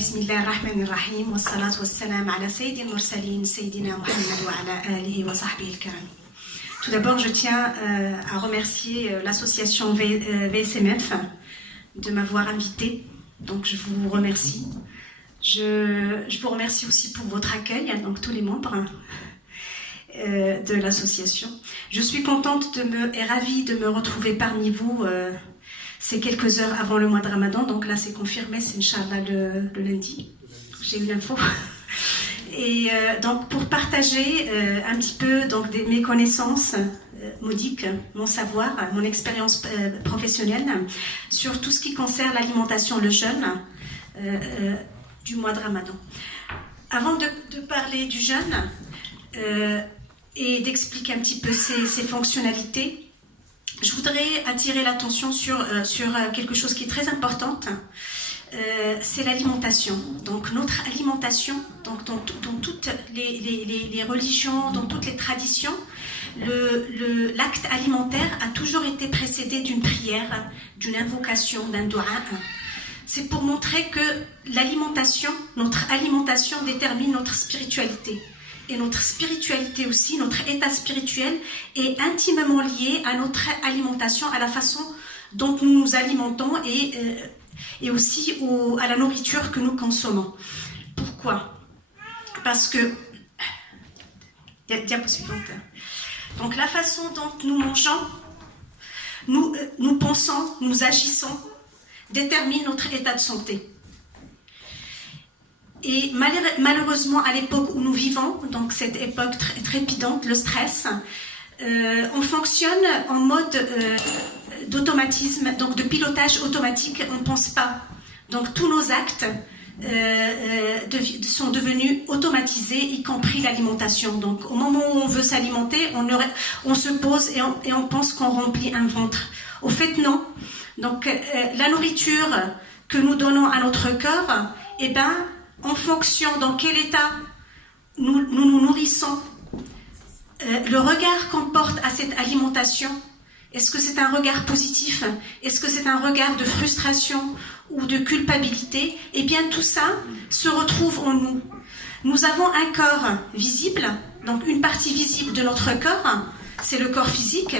بسم الله الرحمن الرحيم والصلاة والسلام على سيد المرسلين سيدنا محمد وعلى آله وصحبه الكرام. Tout d'abord, je tiens à remercier l'association VSMF de m'avoir invitée. Donc, je vous remercie. Je vous remercie aussi pour votre accueil, donc tous les membres de l'association. Je suis contente et ravie de me retrouver parmi vous ces quelques heures avant le mois de Ramadan. Donc là, c'est confirmé, c'est Inch'Allah le lundi. J'ai eu l'info. Et donc pour partager un petit peu donc, mes connaissances modiques, mon savoir, mon expérience professionnelle sur tout ce qui concerne l'alimentation, le jeûne du mois de Ramadan. Avant de parler du jeûne et d'expliquer un petit peu ses fonctionnalités, je voudrais attirer l'attention sur quelque chose qui est très important. C'est l'alimentation. Donc notre alimentation, donc dans toutes les religions, dans toutes les traditions, l'acte alimentaire a toujours été précédé d'une prière, d'une invocation, d'un dua. C'est pour montrer que notre alimentation détermine notre spiritualité. Et notre spiritualité aussi, notre état spirituel est intimement lié à notre alimentation, à la façon dont nous nous alimentons et aussi à la nourriture que nous consommons. Pourquoi? Parce que, diapo suivante. Donc la façon dont nous mangeons, nous pensons, nous agissons, détermine notre état de santé. Et malheureusement, à l'époque où nous vivons, donc cette époque trépidante, le stress, on fonctionne en mode d'automatisme, donc de pilotage automatique, on ne pense pas. Donc tous nos actes sont devenus automatisés, y compris l'alimentation. Donc au moment où on veut s'alimenter, on se pose et on pense qu'on remplit un ventre. Au fait, non. Donc la nourriture que nous donnons à notre corps, eh ben, en fonction dans quel état nous nous nourrissons, le regard qu'on porte à cette alimentation, est-ce que c'est un regard positif? Est-ce que c'est un regard de frustration ou de culpabilité? Eh bien tout ça se retrouve en nous. Nous avons un corps visible, donc une partie visible de notre corps, c'est le corps physique,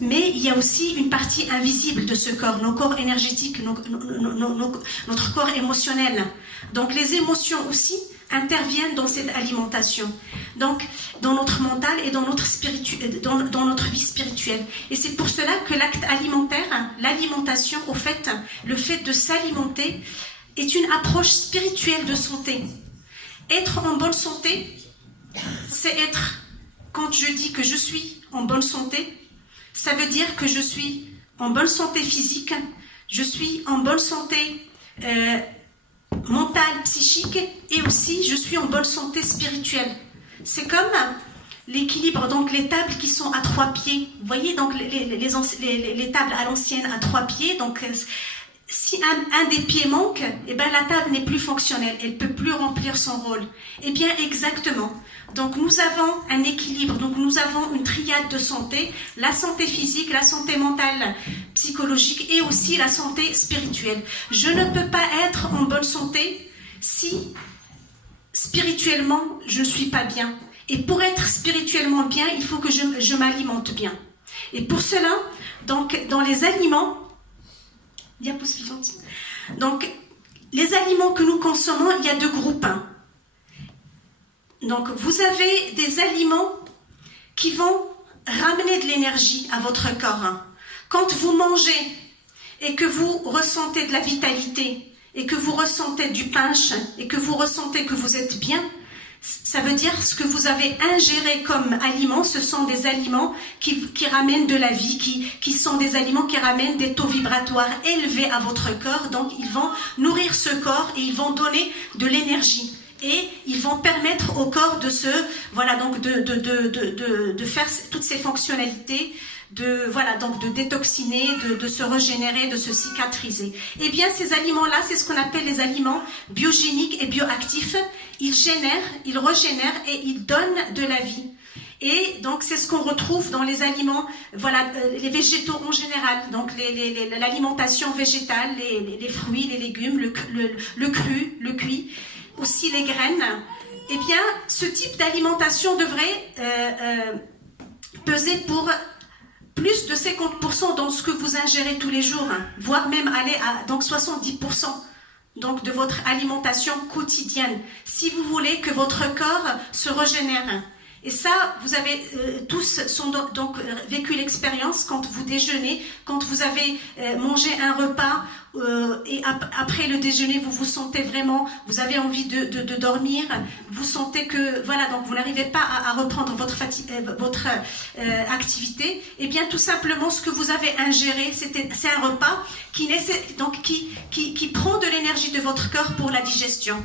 mais il y a aussi une partie invisible de ce corps, nos corps énergétiques, notre corps émotionnel. Donc les émotions aussi interviennent dans cette alimentation, donc dans notre mental et dans notre vie spirituelle. Et c'est pour cela que l'acte alimentaire, l'alimentation, au fait, le fait de s'alimenter est une approche spirituelle de santé. Être en bonne santé, c'est être, quand je dis que je suis en bonne santé, ça veut dire que je suis en bonne santé physique, je suis en bonne santé mentale, psychique, et aussi je suis en bonne santé spirituelle. C'est comme l'équilibre, donc les tables qui sont à 3 pieds. Vous voyez, donc les tables à l'ancienne à 3 pieds, donc si un des pieds manque, eh ben, la table n'est plus fonctionnelle, elle ne peut plus remplir son rôle. Eh bien, exactement. Donc, nous avons un équilibre, donc nous avons une triade de santé, la santé physique, la santé mentale, psychologique et aussi la santé spirituelle. Je ne peux pas être en bonne santé si spirituellement je ne suis pas bien. Et pour être spirituellement bien, il faut que je m'alimente bien. Et pour cela, donc, dans les aliments, diapo suivante. Donc, les aliments que nous consommons, il y a 2 groupes. Donc, vous avez des aliments qui vont ramener de l'énergie à votre corps. Quand vous mangez et que vous ressentez de la vitalité et que vous ressentez du punch et que vous ressentez que vous êtes bien, ça veut dire ce que vous avez ingéré comme aliments, ce sont des aliments qui ramènent de la vie, qui sont des aliments qui ramènent des taux vibratoires élevés à votre corps. Donc ils vont nourrir ce corps et ils vont donner de l'énergie. Et ils vont permettre au corps de faire toutes ces fonctionnalités, de détoxiner, de se régénérer, de se cicatriser. Eh bien, ces aliments-là, c'est ce qu'on appelle les aliments biogéniques et bioactifs. Ils génèrent, ils régénèrent et ils donnent de la vie. Et donc, c'est ce qu'on retrouve dans les aliments, voilà, les végétaux en général. Donc, l'alimentation végétale, les fruits, les légumes, le cru, le cuit, aussi les graines. Eh bien, ce type d'alimentation devrait peser pour plus de 50% dans ce que vous ingérez tous les jours, hein, voire même aller à donc 70%. Donc de votre alimentation quotidienne, si vous voulez que votre corps se régénère. Et ça, vous avez tous donc vécu l'expérience quand vous déjeunez, quand vous avez mangé un repas et après le déjeuner, vous vous sentez vraiment, vous avez envie de dormir, vous sentez que, voilà, donc vous n'arrivez pas à reprendre votre activité. Et bien tout simplement, ce que vous avez ingéré, c'est un repas qui prend de l'énergie de votre corps pour la digestion.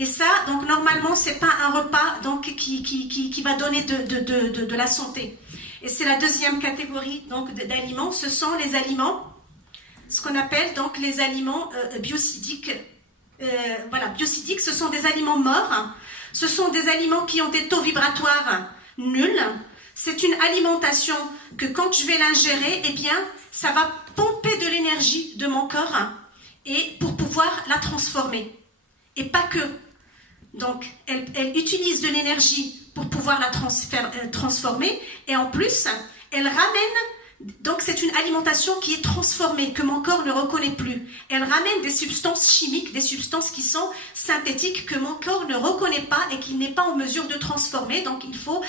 Et ça, donc normalement, c'est pas un repas donc qui va donner de la santé. Et c'est la deuxième catégorie donc d'aliments. Ce sont les aliments, ce qu'on appelle donc les aliments biocidiques. Voilà, biocidiques, ce sont des aliments morts. Ce sont des aliments qui ont des taux vibratoires nuls. C'est une alimentation que quand je vais l'ingérer, eh bien, ça va pomper de l'énergie de mon corps et pour pouvoir la transformer. Et pas que. Donc, elle utilise de l'énergie pour pouvoir la transformer et en plus, elle ramène, donc c'est une alimentation qui est transformée, que mon corps ne reconnaît plus. Elle ramène des substances chimiques, des substances qui sont synthétiques, que mon corps ne reconnaît pas et qu'il n'est pas en mesure de transformer. Donc, il faut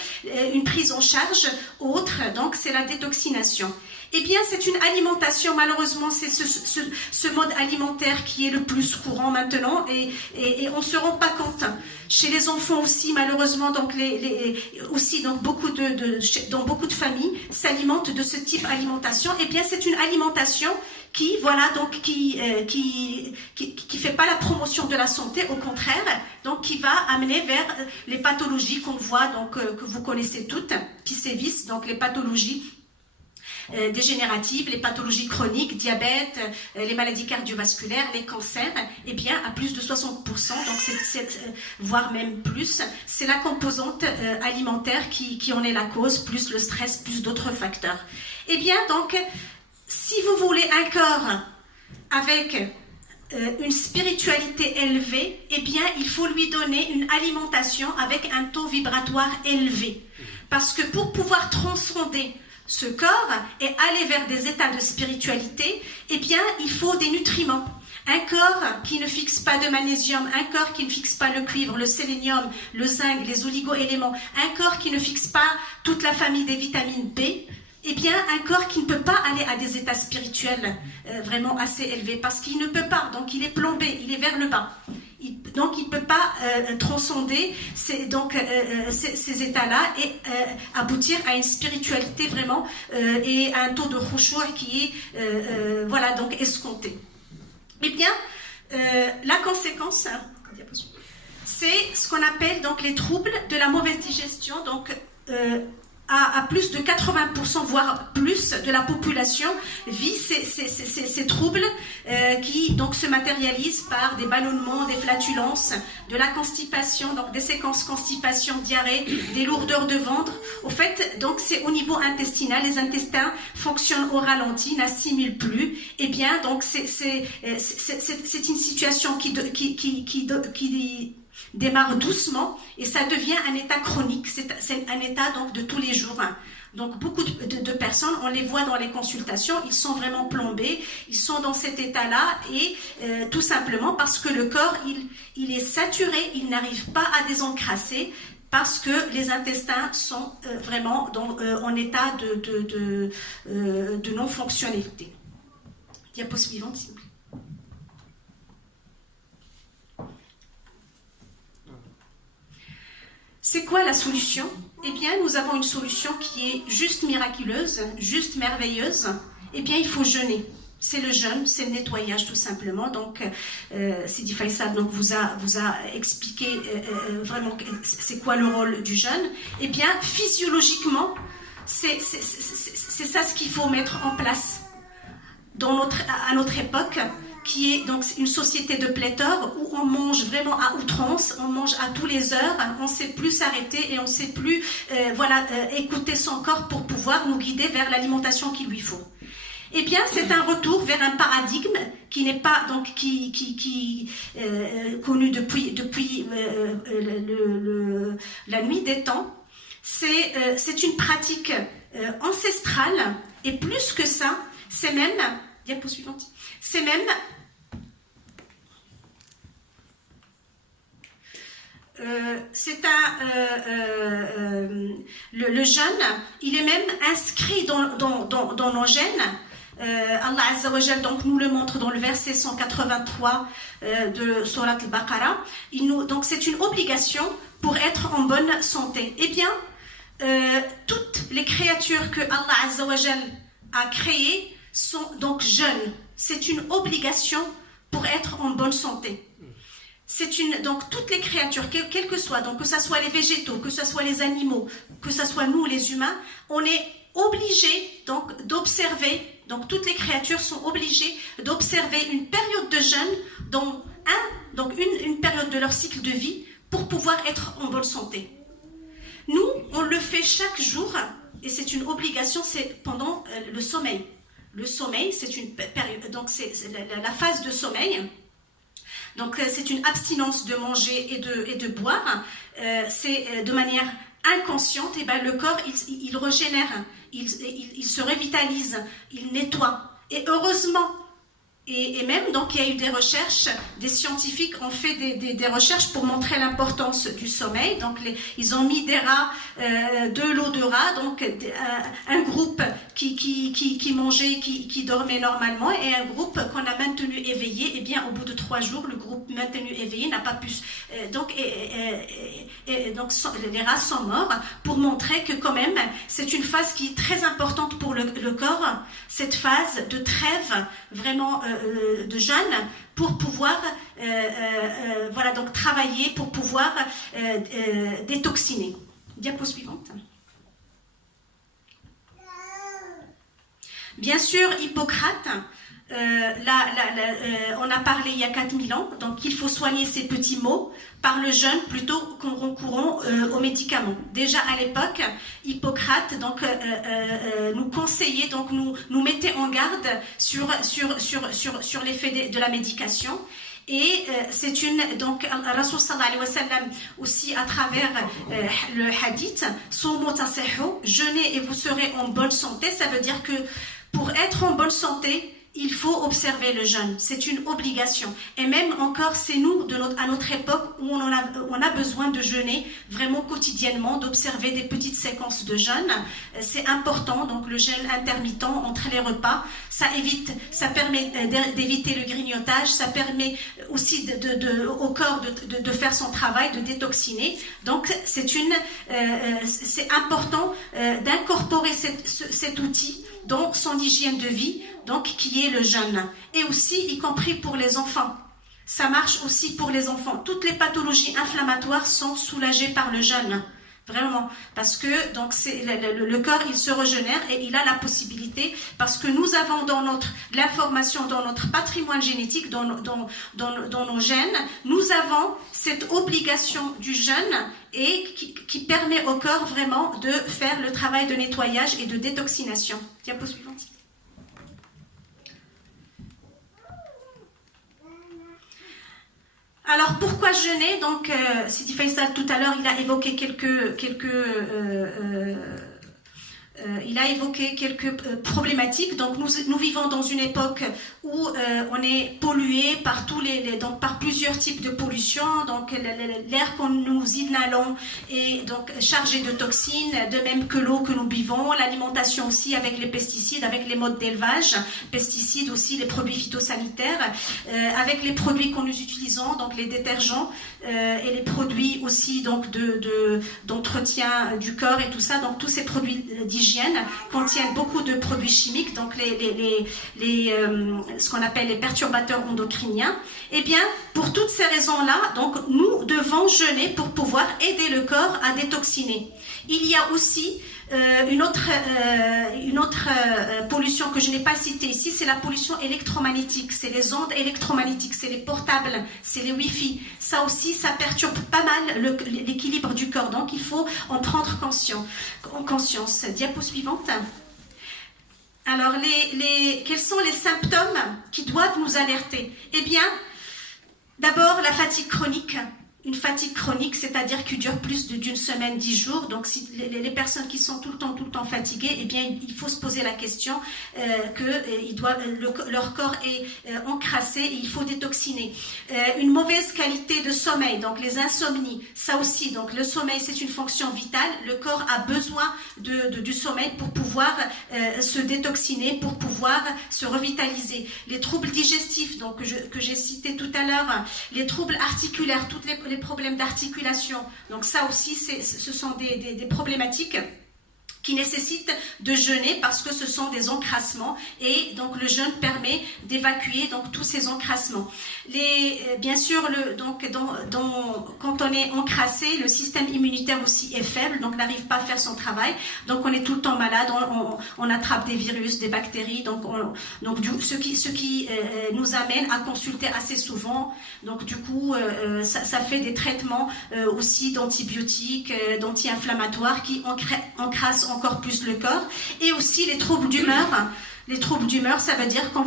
une prise en charge autre, donc c'est la détoxination. Eh bien, c'est une alimentation, malheureusement, c'est ce mode alimentaire qui est le plus courant maintenant et on ne se rend pas compte. Chez les enfants aussi, malheureusement, donc donc dans beaucoup de familles s'alimentent de ce type d'alimentation. Eh bien, c'est une alimentation qui, voilà, donc qui fait pas la promotion de la santé, au contraire, donc qui va amener vers les pathologies qu'on voit, donc que vous connaissez toutes, qui sévissent, donc les pathologies dégénératives, les pathologies chroniques, diabète, les maladies cardiovasculaires, les cancers, eh bien à plus de 60%, donc voire même plus, c'est la composante alimentaire qui en est la cause, plus le stress, plus d'autres facteurs. Eh bien donc, si vous voulez un corps avec une spiritualité élevée, eh bien il faut lui donner une alimentation avec un taux vibratoire élevé. Parce que pour pouvoir transcender ce corps et aller vers des états de spiritualité, eh bien, il faut des nutriments. Un corps qui ne fixe pas de magnésium, un corps qui ne fixe pas le cuivre, le sélénium, le zinc, les oligo-éléments, un corps qui ne fixe pas toute la famille des vitamines B, eh bien, un corps qui ne peut pas aller à des états spirituels vraiment assez élevés, parce qu'il ne peut pas, donc il est plombé, il est vers le bas. Donc, il ne peut pas transcender ces états-là et aboutir à une spiritualité vraiment et à un taux de khushu' qui est voilà, donc escompté. Eh bien, la conséquence, c'est ce qu'on appelle donc les troubles de la mauvaise digestion. Donc, à plus de 80%, voire plus de la population vit ces troubles qui donc se matérialisent par des ballonnements, des flatulences, de la constipation, donc des séquences constipation, diarrhée, des lourdeurs de ventre. Au fait, donc c'est au niveau intestinal, les intestins fonctionnent au ralenti, n'assimilent plus. Eh bien, donc c'est une situation qui démarre doucement et ça devient un état chronique, c'est un état donc de tous les jours. Donc beaucoup de personnes, on les voit dans les consultations, ils sont vraiment plombés, ils sont dans cet état-là et tout simplement parce que le corps, il est saturé, il n'arrive pas à désencrasser parce que les intestins sont vraiment en état de non-fonctionnalité. Diapo suivante, s'il vous plaît. C'est quoi la solution? Eh bien, nous avons une solution qui est juste miraculeuse, juste merveilleuse. Eh bien, il faut jeûner. C'est le jeûne, c'est le nettoyage tout simplement. Donc, Sidi Faisal donc, vous a expliqué vraiment c'est quoi le rôle du jeûne. Eh bien, physiologiquement, c'est ça ce qu'il faut mettre en place à notre époque. qui est donc une société de pléthore où on mange vraiment à outrance, on mange à tous les heures, on ne sait plus s'arrêter et on ne sait plus écouter son corps pour pouvoir nous guider vers l'alimentation qu'il lui faut. Eh bien, c'est un retour vers un paradigme qui n'est pas donc connu depuis la nuit des temps. C'est une pratique ancestrale et plus que ça, c'est même diapo suivante. C'est même le jeûne, il est même inscrit dans nos gènes. Allah Azza wa Jal donc nous le montre dans le verset 183 de Surat al-Baqarah. Donc c'est une obligation pour être en bonne santé. Eh bien, toutes les créatures que Allah Azza wa Jal a créées sont donc jeunes. C'est une obligation pour être en bonne santé. Donc toutes les créatures, quelles que soient, donc que ce soit les végétaux, que ce soit les animaux, que ce soit nous les humains, on est obligés donc d'observer, donc toutes les créatures sont obligées d'observer une période de jeûne, donc une période de leur cycle de vie pour pouvoir être en bonne santé. Nous, on le fait chaque jour et c'est une obligation, c'est pendant le sommeil. Le sommeil, c'est une période, donc c'est la phase de sommeil. Donc c'est une abstinence de manger et de boire. C'est de manière inconsciente, et ben le corps il régénère, il se revitalise, il nettoie. Et heureusement, et même donc il y a eu des recherches, des scientifiques ont fait des recherches pour montrer l'importance du sommeil. Donc ils ont mis des rats, de l'eau de rat, donc un groupe qui mangeait, qui dormait normalement, et un groupe qu'on a maintenu éveillé. Et bien au bout de 3 jours, le groupe maintenu éveillé n'a pas pu. Donc les rats sont morts pour montrer que quand même c'est une phase qui est très importante pour le corps, cette phase de trêve vraiment de jeûne pour pouvoir donc travailler, pour pouvoir détoxiner. Diapo suivante. Bien sûr, Hippocrate, on a parlé il y a 4000 ans, donc il faut soigner ces petits maux par le jeûne plutôt qu'en recourant aux médicaments. Déjà à l'époque, Hippocrate donc, nous conseillait, donc nous mettait en garde sur l'effet de la médication. Et c'est donc Rasoul sallallahu alayhi wa sallam aussi à travers le hadith, jeûnez et vous serez en bonne santé. Ça veut dire que pour être en bonne santé, il faut observer le jeûne, c'est une obligation. Et même encore, c'est nous, à notre époque, où on a besoin de jeûner vraiment quotidiennement, d'observer des petites séquences de jeûne. C'est important, donc le jeûne intermittent entre les repas, ça permet d'éviter le grignotage, ça permet aussi au corps de faire son travail, de détoxiner. Donc c'est important d'incorporer cet outil dans son hygiène de vie, donc qui est le jeûne, et aussi y compris pour les enfants. Ça marche aussi pour les enfants. Toutes les pathologies inflammatoires sont soulagées par le jeûne, vraiment, parce que donc le corps il se régénère et il a la possibilité, parce que nous avons l'information dans notre patrimoine génétique, dans nos gènes, nous avons cette obligation du jeûne et qui permet au corps vraiment de faire le travail de nettoyage et de détoxination. Diapo suivante. Alors pourquoi jeûner? Donc Sidi Faisal tout à l'heure il a évoqué quelques problématiques. Donc nous vivons dans une époque où on est pollué par par plusieurs types de pollution. Donc l'air que nous inhalons est donc chargé de toxines, de même que l'eau que nous buvons, l'alimentation aussi avec les pesticides, avec les modes d'élevage, pesticides aussi, les produits phytosanitaires, avec les produits que nous utilisons, donc les détergents et les produits aussi donc d'entretien du corps et tout ça. Donc tous ces produits d'hygiène contiennent beaucoup de produits chimiques, donc ce qu'on appelle les perturbateurs endocriniens. Eh bien, pour toutes ces raisons-là, donc nous devons jeûner pour pouvoir aider le corps à détoxiner. Il y a aussi Une autre pollution que je n'ai pas citée ici, c'est la pollution électromagnétique. C'est les ondes électromagnétiques, c'est les portables, c'est les Wi-Fi. Ça aussi, ça perturbe pas mal l'équilibre du corps. Donc, il faut en prendre conscience. Diapo suivante. Alors, quels sont les symptômes qui doivent nous alerter? Eh bien, d'abord, la fatigue chronique. Une fatigue chronique, c'est-à-dire qui dure plus d'une semaine, 10 jours. Donc, si les personnes qui sont tout le temps fatiguées, eh bien, il faut se poser la question que leur corps est encrassé et il faut détoxiner. Une mauvaise qualité de sommeil, donc les insomnies, ça aussi. Donc, le sommeil, c'est une fonction vitale. Le corps a besoin du sommeil pour pouvoir se détoxiner, pour pouvoir se revitaliser. Les troubles digestifs, donc que j'ai cité tout à l'heure, les troubles articulaires, toutes les problèmes d'articulation. Donc ça aussi, ce sont des problématiques qui nécessitent de jeûner parce que ce sont des encrassements et donc le jeûne permet d'évacuer donc tous ces encrassements. Bien sûr, quand on est encrassé, le système immunitaire aussi est faible, donc n'arrive pas à faire son travail. Donc on est tout le temps malade, on attrape des virus, des bactéries, ce qui nous amène à consulter assez souvent. Donc du coup, ça fait des traitements aussi d'antibiotiques, d'anti-inflammatoires qui encrassent encore plus le corps, et aussi les troubles d'humeur. Les troubles d'humeur, ça veut dire qu'on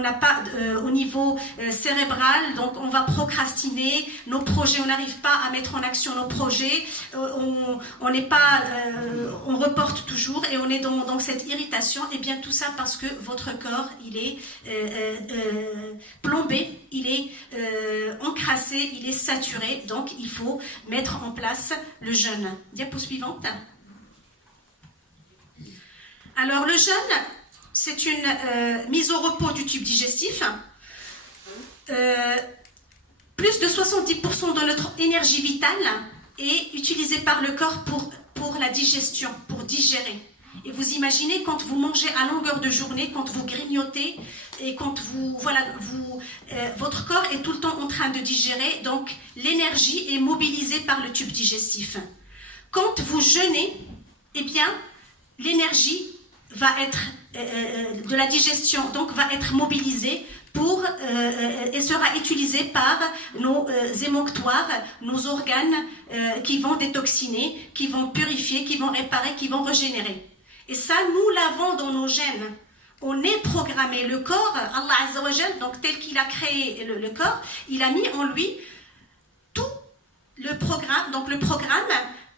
n'a pas au niveau cérébral, donc on va procrastiner nos projets, on n'arrive pas à mettre en action nos projets, on reporte toujours et on est dans cette irritation. Et bien tout ça parce que votre corps, il est plombé, il est encrassé, il est saturé, donc il faut mettre en place le jeûne. Diapo suivante. Alors, le jeûne, c'est une mise au repos du tube digestif. Plus de 70% de notre énergie vitale est utilisée par le corps pour la digestion, pour digérer. Et vous imaginez quand vous mangez à longueur de journée, quand vous grignotez et quand votre corps est tout le temps en train de digérer, donc l'énergie est mobilisée par le tube digestif. Quand vous jeûnez, eh bien, l'énergie va être de la digestion, donc va être mobilisée et sera utilisée par nos émonctoires, nos organes qui vont détoxiner, qui vont purifier, qui vont réparer, qui vont régénérer. Et ça, nous l'avons dans nos gènes. On est programmé. Le corps, Allah Azza wa Jal, donc tel qu'il a créé le corps, il a mis en lui tout le programme, donc le programme,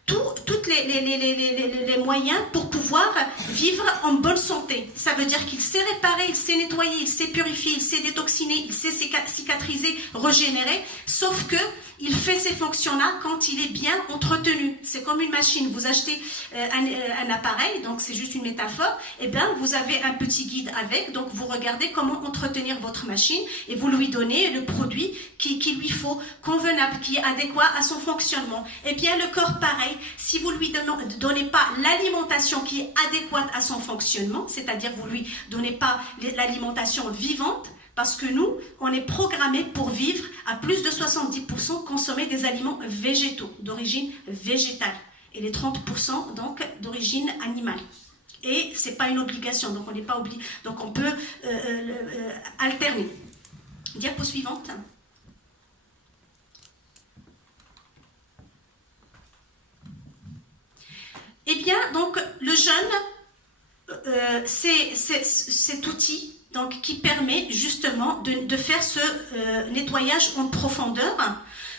tous les moyens pour pouvoir vivre en bonne santé. Ça veut dire qu'il sait réparer, il sait nettoyer, il sait purifier, il sait détoxiner, il sait cicatriser, régénérer, sauf que il fait ces fonctions-là quand il est bien entretenu. C'est comme une machine. Vous achetez un appareil, donc c'est juste une métaphore, et bien vous avez un petit guide avec, donc vous regardez comment entretenir votre machine et vous lui donnez le produit qui lui faut, convenable, qui est adéquat à son fonctionnement. Et bien le corps pareil, si vous lui donnez pas l'alimentation qui est adéquate à son fonctionnement, c'est-à-dire vous lui donnez pas l'alimentation vivante, parce que nous, on est programmé pour vivre à plus de 70% consommer des aliments végétaux, d'origine végétale, et les 30% donc d'origine animale. Et c'est pas une obligation, donc on n'est pas obligé, donc on peut alterner. Diapo suivante. Eh bien, donc le jeûne, c'est cet outil donc, qui permet justement de faire ce nettoyage en profondeur,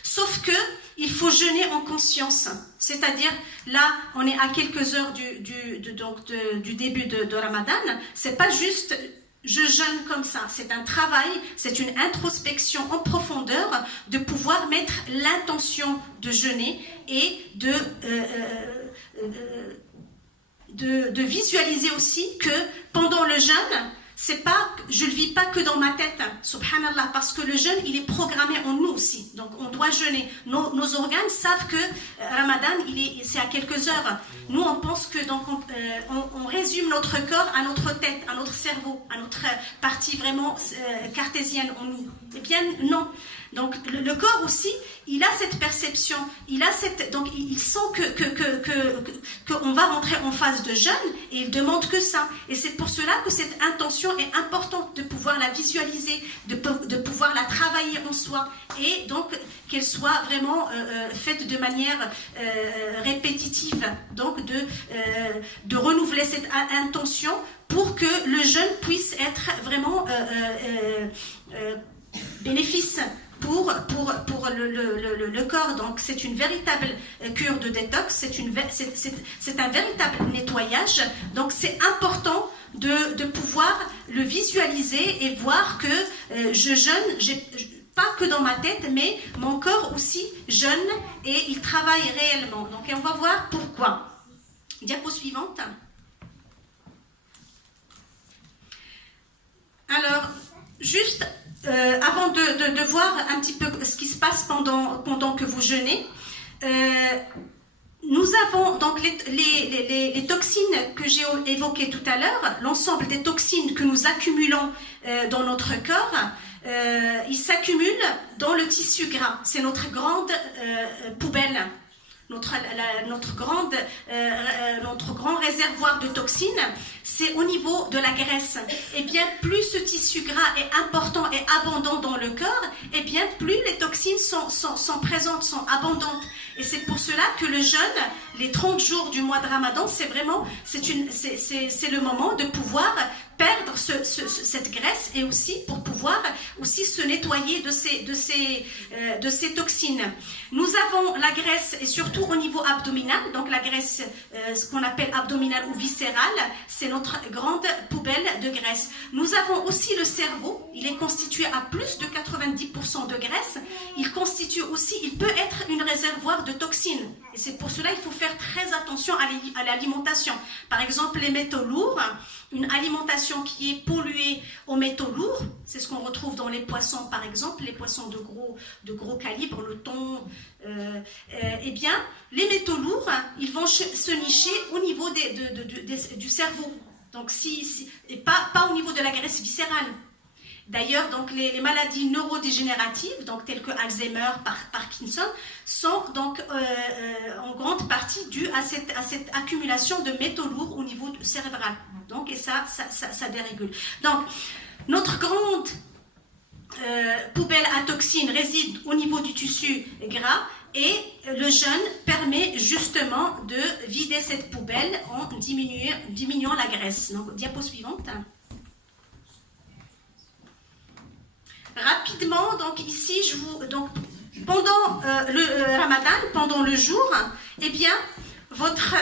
sauf que il faut jeûner en conscience, c'est-à-dire là on est à quelques heures du début de Ramadan, c'est pas juste je jeûne comme ça, c'est un travail, c'est une introspection en profondeur de pouvoir mettre l'intention de jeûner et de visualiser aussi que pendant le jeûne, je ne le vis pas que dans ma tête, subhanallah, parce que le jeûne, il est programmé en nous aussi. Donc, on doit jeûner. Nos organes savent que Ramadan, c'est à quelques heures. Nous, on pense que donc, on résume notre corps à notre tête, à notre cerveau, à notre partie vraiment cartésienne en nous. Eh bien, non. Donc le corps aussi, il a cette perception, donc il sent qu'on va rentrer en phase de jeûne et il demande que ça. Et c'est pour cela que cette intention est importante de pouvoir la visualiser, de pouvoir la travailler en soi et donc qu'elle soit vraiment faite de manière répétitive. Donc de renouveler cette intention pour que le jeûne puisse être vraiment bénéfice pour le corps. Donc c'est une véritable cure de détox, c'est un véritable nettoyage. Donc c'est important de pouvoir le visualiser et voir que je jeûne, pas que dans ma tête, mais mon corps aussi jeûne et il travaille réellement. Donc on va voir pourquoi. Diapo suivante. Alors, juste avant de voir un petit peu ce qui se passe pendant que vous jeûnez, nous avons donc les toxines que j'ai évoquées tout à l'heure, l'ensemble des toxines que nous accumulons dans notre corps, ils s'accumulent dans le tissu gras. C'est notre grande poubelle. Notre grand réservoir de toxines, c'est au niveau de la graisse. Et bien, plus ce tissu gras est important et abondant dans le corps, et bien, plus les toxines sont présentes, sont abondantes. Et c'est pour cela que le jeûne, les 30 jours du mois de Ramadan, c'est le moment de pouvoir perdre cette graisse et aussi pour pouvoir aussi se nettoyer de ces toxines. Nous avons la graisse et surtout au niveau abdominal, donc la graisse, ce qu'on appelle abdominale ou viscérale, c'est notre grande poubelle de graisse. Nous avons aussi le cerveau, il est constitué à plus de 90% de graisse, il peut être un réservoir de toxines. Et c'est pour cela qu'il faut faire très attention à l'alimentation. Par exemple, les métaux lourds, une alimentation qui est polluée aux métaux lourds, c'est ce qu'on retrouve dans les poissons par exemple, les poissons de gros calibre, le thon, eh bien, les métaux lourds, ils vont se nicher au niveau du cerveau, donc et pas au niveau de la graisse viscérale. D'ailleurs, donc les maladies neurodégénératives, donc telles que Alzheimer, Parkinson, sont donc en grande partie dues à cette accumulation de métaux lourds au niveau cérébral. Donc, et ça dérégule. Donc, notre grande poubelle à toxines réside au niveau du tissu gras et le jeûne permet justement de vider cette poubelle en diminuant la graisse. Donc, diapo suivante. Rapidement, donc ici, pendant le Ramadan, pendant le jour, eh bien, votre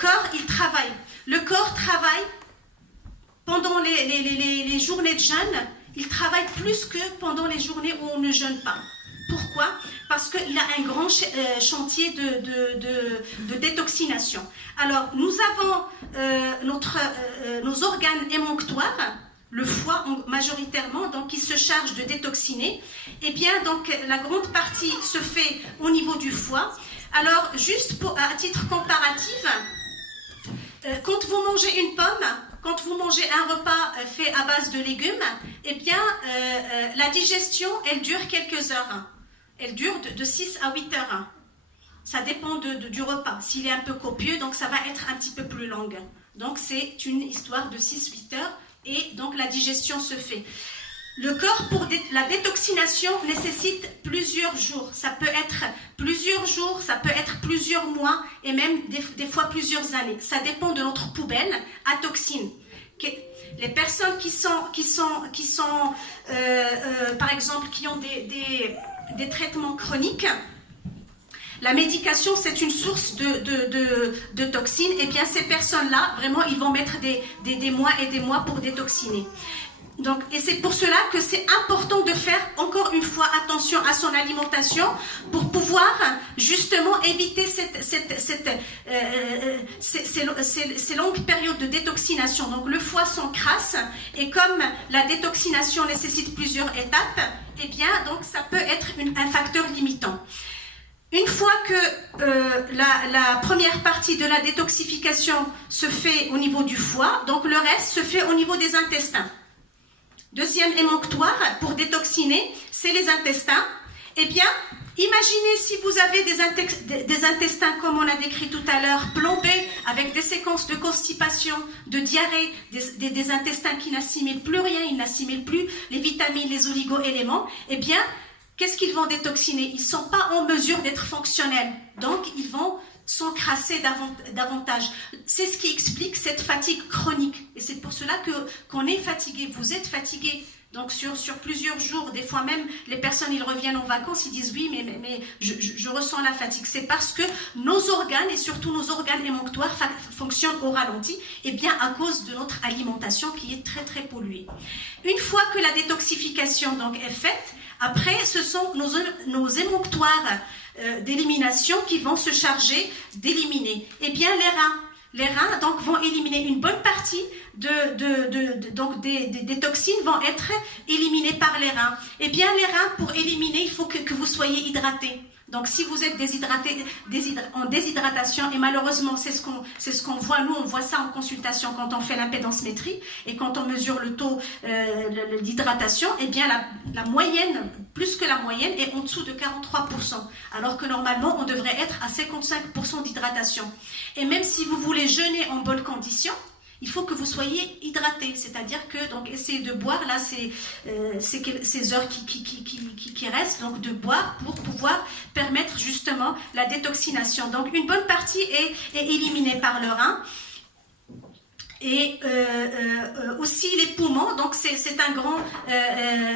corps, il travaille. Le corps travaille pendant les journées de jeûne, il travaille plus que pendant les journées où on ne jeûne pas. Pourquoi? Parce qu'il a un grand chantier de détoxination. Alors, nous avons nos organes émonctoires, le foie majoritairement, donc qui se charge de détoxiner. Eh bien, donc la grande partie se fait au niveau du foie. Alors, juste à titre comparatif, quand vous mangez une pomme, quand vous mangez un repas fait à base de légumes, eh bien, la digestion, elle dure quelques heures. Elle dure de 6 à 8 heures. Ça dépend du repas. S'il est un peu copieux, donc ça va être un petit peu plus long. Donc, c'est une histoire de 6-8 heures. Et donc la digestion se fait. Le corps, pour la détoxination, nécessite plusieurs jours. Ça peut être plusieurs jours, ça peut être plusieurs mois et même des fois plusieurs années. Ça dépend de notre poubelle à toxines. Les personnes qui sont par exemple, qui ont des traitements chroniques, la médication, c'est une source de toxines. Et bien, ces personnes-là, vraiment, ils vont mettre des mois et des mois pour détoxiner. Donc, et c'est pour cela que c'est important de faire, encore une fois, attention à son alimentation pour pouvoir, justement, éviter ces longues périodes de détoxination. Donc, le foie s'encrasse et comme la détoxination nécessite plusieurs étapes, eh bien, donc, ça peut être un facteur limitant. Une fois que la première partie de la détoxification se fait au niveau du foie, donc le reste se fait au niveau des intestins. Deuxième émonctoire pour détoxiner, c'est les intestins. Eh bien, imaginez si vous avez des intestins, comme on a décrit tout à l'heure, plombés avec des séquences de constipation, de diarrhée, des intestins qui n'assimilent plus rien, ils n'assimilent plus les vitamines, les oligo-éléments. Eh bien, qu'est-ce qu'ils vont détoxiner? Ils ne sont pas en mesure d'être fonctionnels. Donc, ils vont s'encrasser davantage. C'est ce qui explique cette fatigue chronique. Et c'est pour cela qu'on est fatigué. Vous êtes fatigué. Donc sur plusieurs jours, des fois même, les personnes, ils reviennent en vacances, ils disent oui, mais je ressens la fatigue. C'est parce que nos organes, et surtout nos organes émonctoires, fonctionnent au ralenti, et bien à cause de notre alimentation qui est très très polluée. Une fois que la détoxification donc est faite, après, ce sont nos émonctoires d'élimination qui vont se charger d'éliminer. Eh bien, les reins donc, vont éliminer une bonne partie donc des toxines vont être éliminées par les reins. Eh bien, les reins, pour éliminer, il faut que vous soyez hydraté. Donc, si vous êtes en déshydratation, et malheureusement, c'est ce qu'on voit, nous, on voit ça en consultation quand on fait l'impédance-métrie et quand on mesure le taux d'hydratation, eh bien, la moyenne, plus que la moyenne, est en dessous de 43%. Alors que normalement, on devrait être à 55% d'hydratation. Et même si vous voulez jeûner en bonnes conditions, il faut que vous soyez hydraté, c'est-à-dire que donc essayez de boire là ces heures qui restent, donc de boire pour pouvoir permettre justement la détoxination. Donc une bonne partie est éliminée par le rein. Et aussi les poumons, donc c'est un grand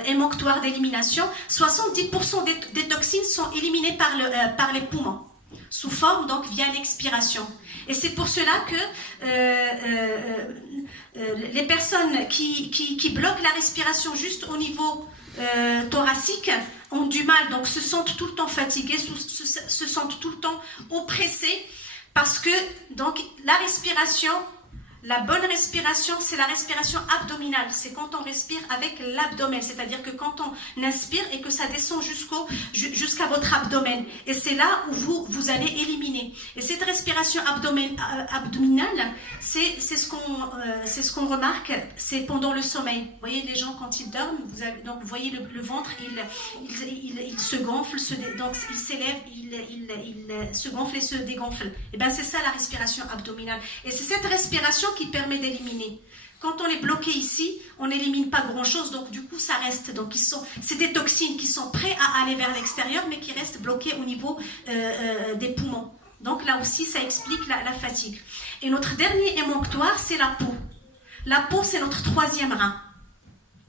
émonctoire d'élimination. 70% des toxines sont éliminées par les poumons, sous forme donc via l'expiration. Et c'est pour cela que les personnes qui bloquent la respiration juste au niveau thoracique ont du mal, donc se sentent tout le temps fatiguées, se sentent tout le temps oppressées, parce que donc la respiration, la bonne respiration, c'est la respiration abdominale. C'est quand on respire avec l'abdomen, c'est-à-dire que quand on inspire et que ça descend jusqu'à votre abdomen. Et c'est là où vous allez éliminer. Et cette respiration abdominale, c'est ce qu'on remarque, c'est pendant le sommeil. Vous voyez, les gens, quand ils dorment, vous voyez le ventre, il se gonfle, donc il s'élève, il se gonfle et se dégonfle. Et bien, c'est ça la respiration abdominale. Et c'est cette respiration qui permet d'éliminer. Quand on est bloqué ici, on n'élimine pas grand-chose, donc du coup ça reste. Donc c'est des toxines qui sont prêtes à aller vers l'extérieur, mais qui restent bloquées au niveau des poumons. Donc là aussi, ça explique la fatigue. Et notre dernier émonctoire, c'est la peau. La peau, c'est notre troisième rein.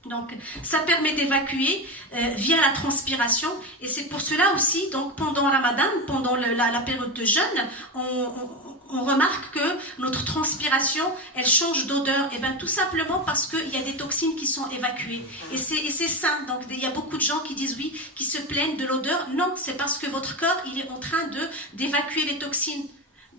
Donc, ça permet d'évacuer via la transpiration, et c'est pour cela aussi, donc pendant Ramadan, pendant la période de jeûne, on remarque que notre transpiration, elle change d'odeur, et bien tout simplement parce qu'il y a des toxines qui sont évacuées. Et c'est sain. Donc il y a beaucoup de gens qui disent oui, qui se plaignent de l'odeur. Non, c'est parce que votre corps, il est en train d'évacuer les toxines.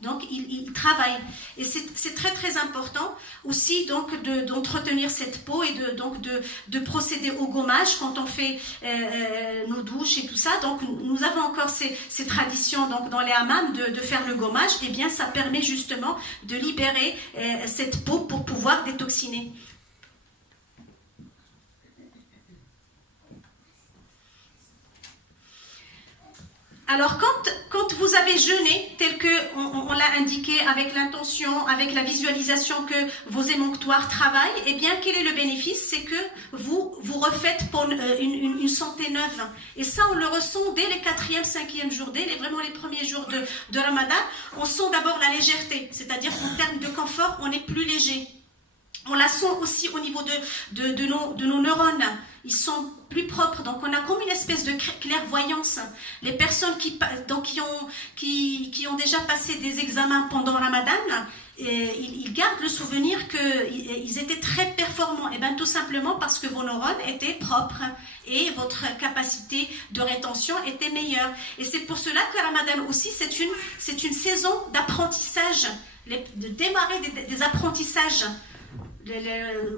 Donc il travaille, et c'est très très important aussi donc d'entretenir cette peau et de procéder au gommage quand on fait nos douches et tout ça. Donc nous avons encore ces traditions donc dans les hammams de faire le gommage. Et bien ça permet justement de libérer cette peau pour pouvoir détoxiner. Alors, quand vous avez jeûné, tel qu'on l'a indiqué, avec l'intention, avec la visualisation que vos émonctoires travaillent, eh bien, quel est le bénéfice? C'est que vous refaites une santé neuve. Et ça, on le ressent dès les 4e, 5e jours, vraiment les premiers jours de Ramadan. On sent d'abord la légèreté, c'est-à-dire qu'en termes de confort, on est plus léger. On la sent aussi au niveau de nos neurones. Ils sont plus propres. Donc, on a comme une espèce de clairvoyance. Les personnes qui ont déjà passé des examens pendant Ramadan, ils gardent le souvenir qu'ils étaient très performants. Et bien, tout simplement parce que vos neurones étaient propres et votre capacité de rétention était meilleure. Et c'est pour cela que Ramadan aussi, c'est une saison d'apprentissage, de démarrer des apprentissages.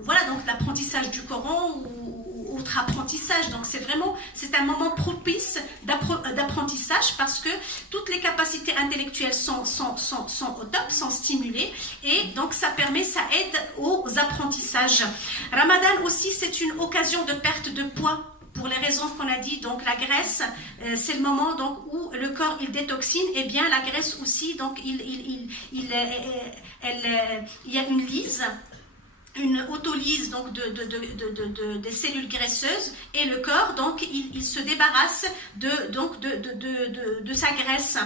Voilà, donc l'apprentissage du Coran ou votre apprentissage. Donc c'est un moment propice d'apprentissage parce que toutes les capacités intellectuelles sont au top, sont stimulées, et donc ça aide aux apprentissages. Ramadan aussi, c'est une occasion de perte de poids. Pour les raisons qu'on a dit, donc la graisse, c'est le moment donc où le corps il détoxine, et bien la graisse aussi, donc il y a une lyse, une autolyse donc des cellules graisseuses, et le corps donc il se débarrasse de sa graisse.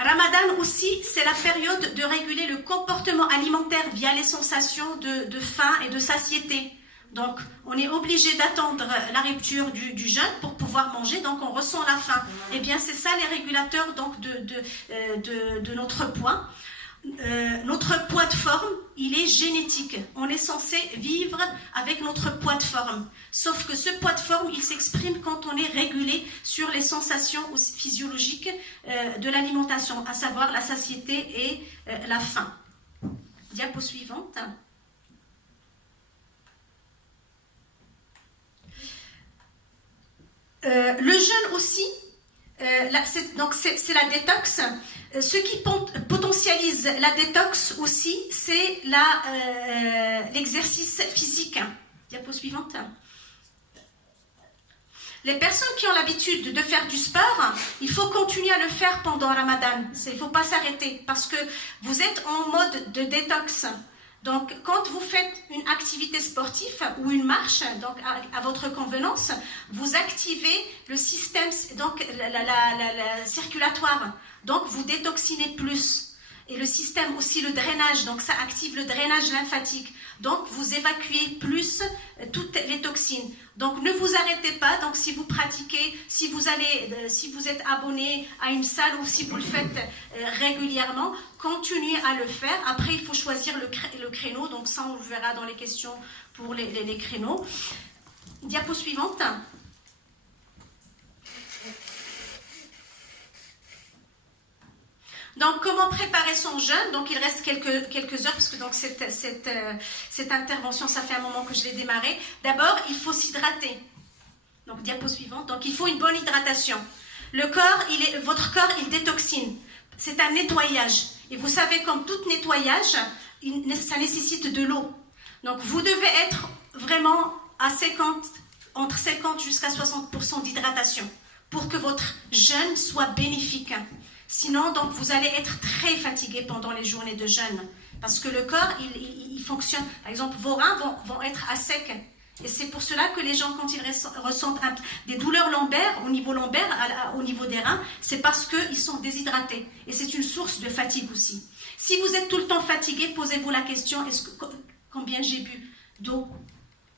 Ramadan aussi, c'est la période de réguler le comportement alimentaire via les sensations de faim et de satiété. Donc, on est obligé d'attendre la rupture du jeûne pour pouvoir manger, donc on ressent la faim. Eh bien, c'est ça les régulateurs donc, de notre poids. Notre poids de forme, il est génétique. On est censé vivre avec notre poids de forme. Sauf que ce poids de forme, il s'exprime quand on est régulé sur les sensations physiologiques de l'alimentation, à savoir la satiété et la faim. Diapo suivante. Le jeûne aussi, c'est la détox. Ce qui potentialise la détox aussi, c'est l'exercice physique. Diapo suivante. Les personnes qui ont l'habitude de faire du sport, il faut continuer à le faire pendant Ramadan. Il ne faut pas s'arrêter parce que vous êtes en mode de détox. Donc, quand vous faites une activité sportive ou une marche, donc à votre convenance, vous activez le système donc, la circulatoire. Donc, vous détoxinez plus. Et le système aussi, le drainage, donc ça active le drainage lymphatique. Donc, vous évacuez plus toutes les toxines. Donc, ne vous arrêtez pas. Donc, si vous pratiquez, si vous êtes abonné à une salle ou si vous le faites régulièrement, continuez à le faire. Après, il faut choisir le créneau. Donc, ça, on le verra dans les questions pour les créneaux. Diapo suivante. Donc, comment préparer son jeûne? Donc, il reste quelques heures, parce que donc, cette intervention, ça fait un moment que je l'ai démarrée. D'abord, il faut s'hydrater. Donc, diapo suivante. Donc, il faut une bonne hydratation. Votre corps, il détoxine. C'est un nettoyage. Et vous savez, comme tout nettoyage, ça nécessite de l'eau. Donc, vous devez être vraiment à entre 50 jusqu'à 60% d'hydratation pour que votre jeûne soit bénéfique. Sinon, donc, vous allez être très fatigué pendant les journées de jeûne. Parce que le corps, il fonctionne. Par exemple, vos reins vont être à sec. Et c'est pour cela que les gens, quand ils ressentent des douleurs lombaires, au niveau des reins, c'est parce qu'ils sont déshydratés. Et c'est une source de fatigue aussi. Si vous êtes tout le temps fatigué, posez-vous la question, combien j'ai bu d'eau?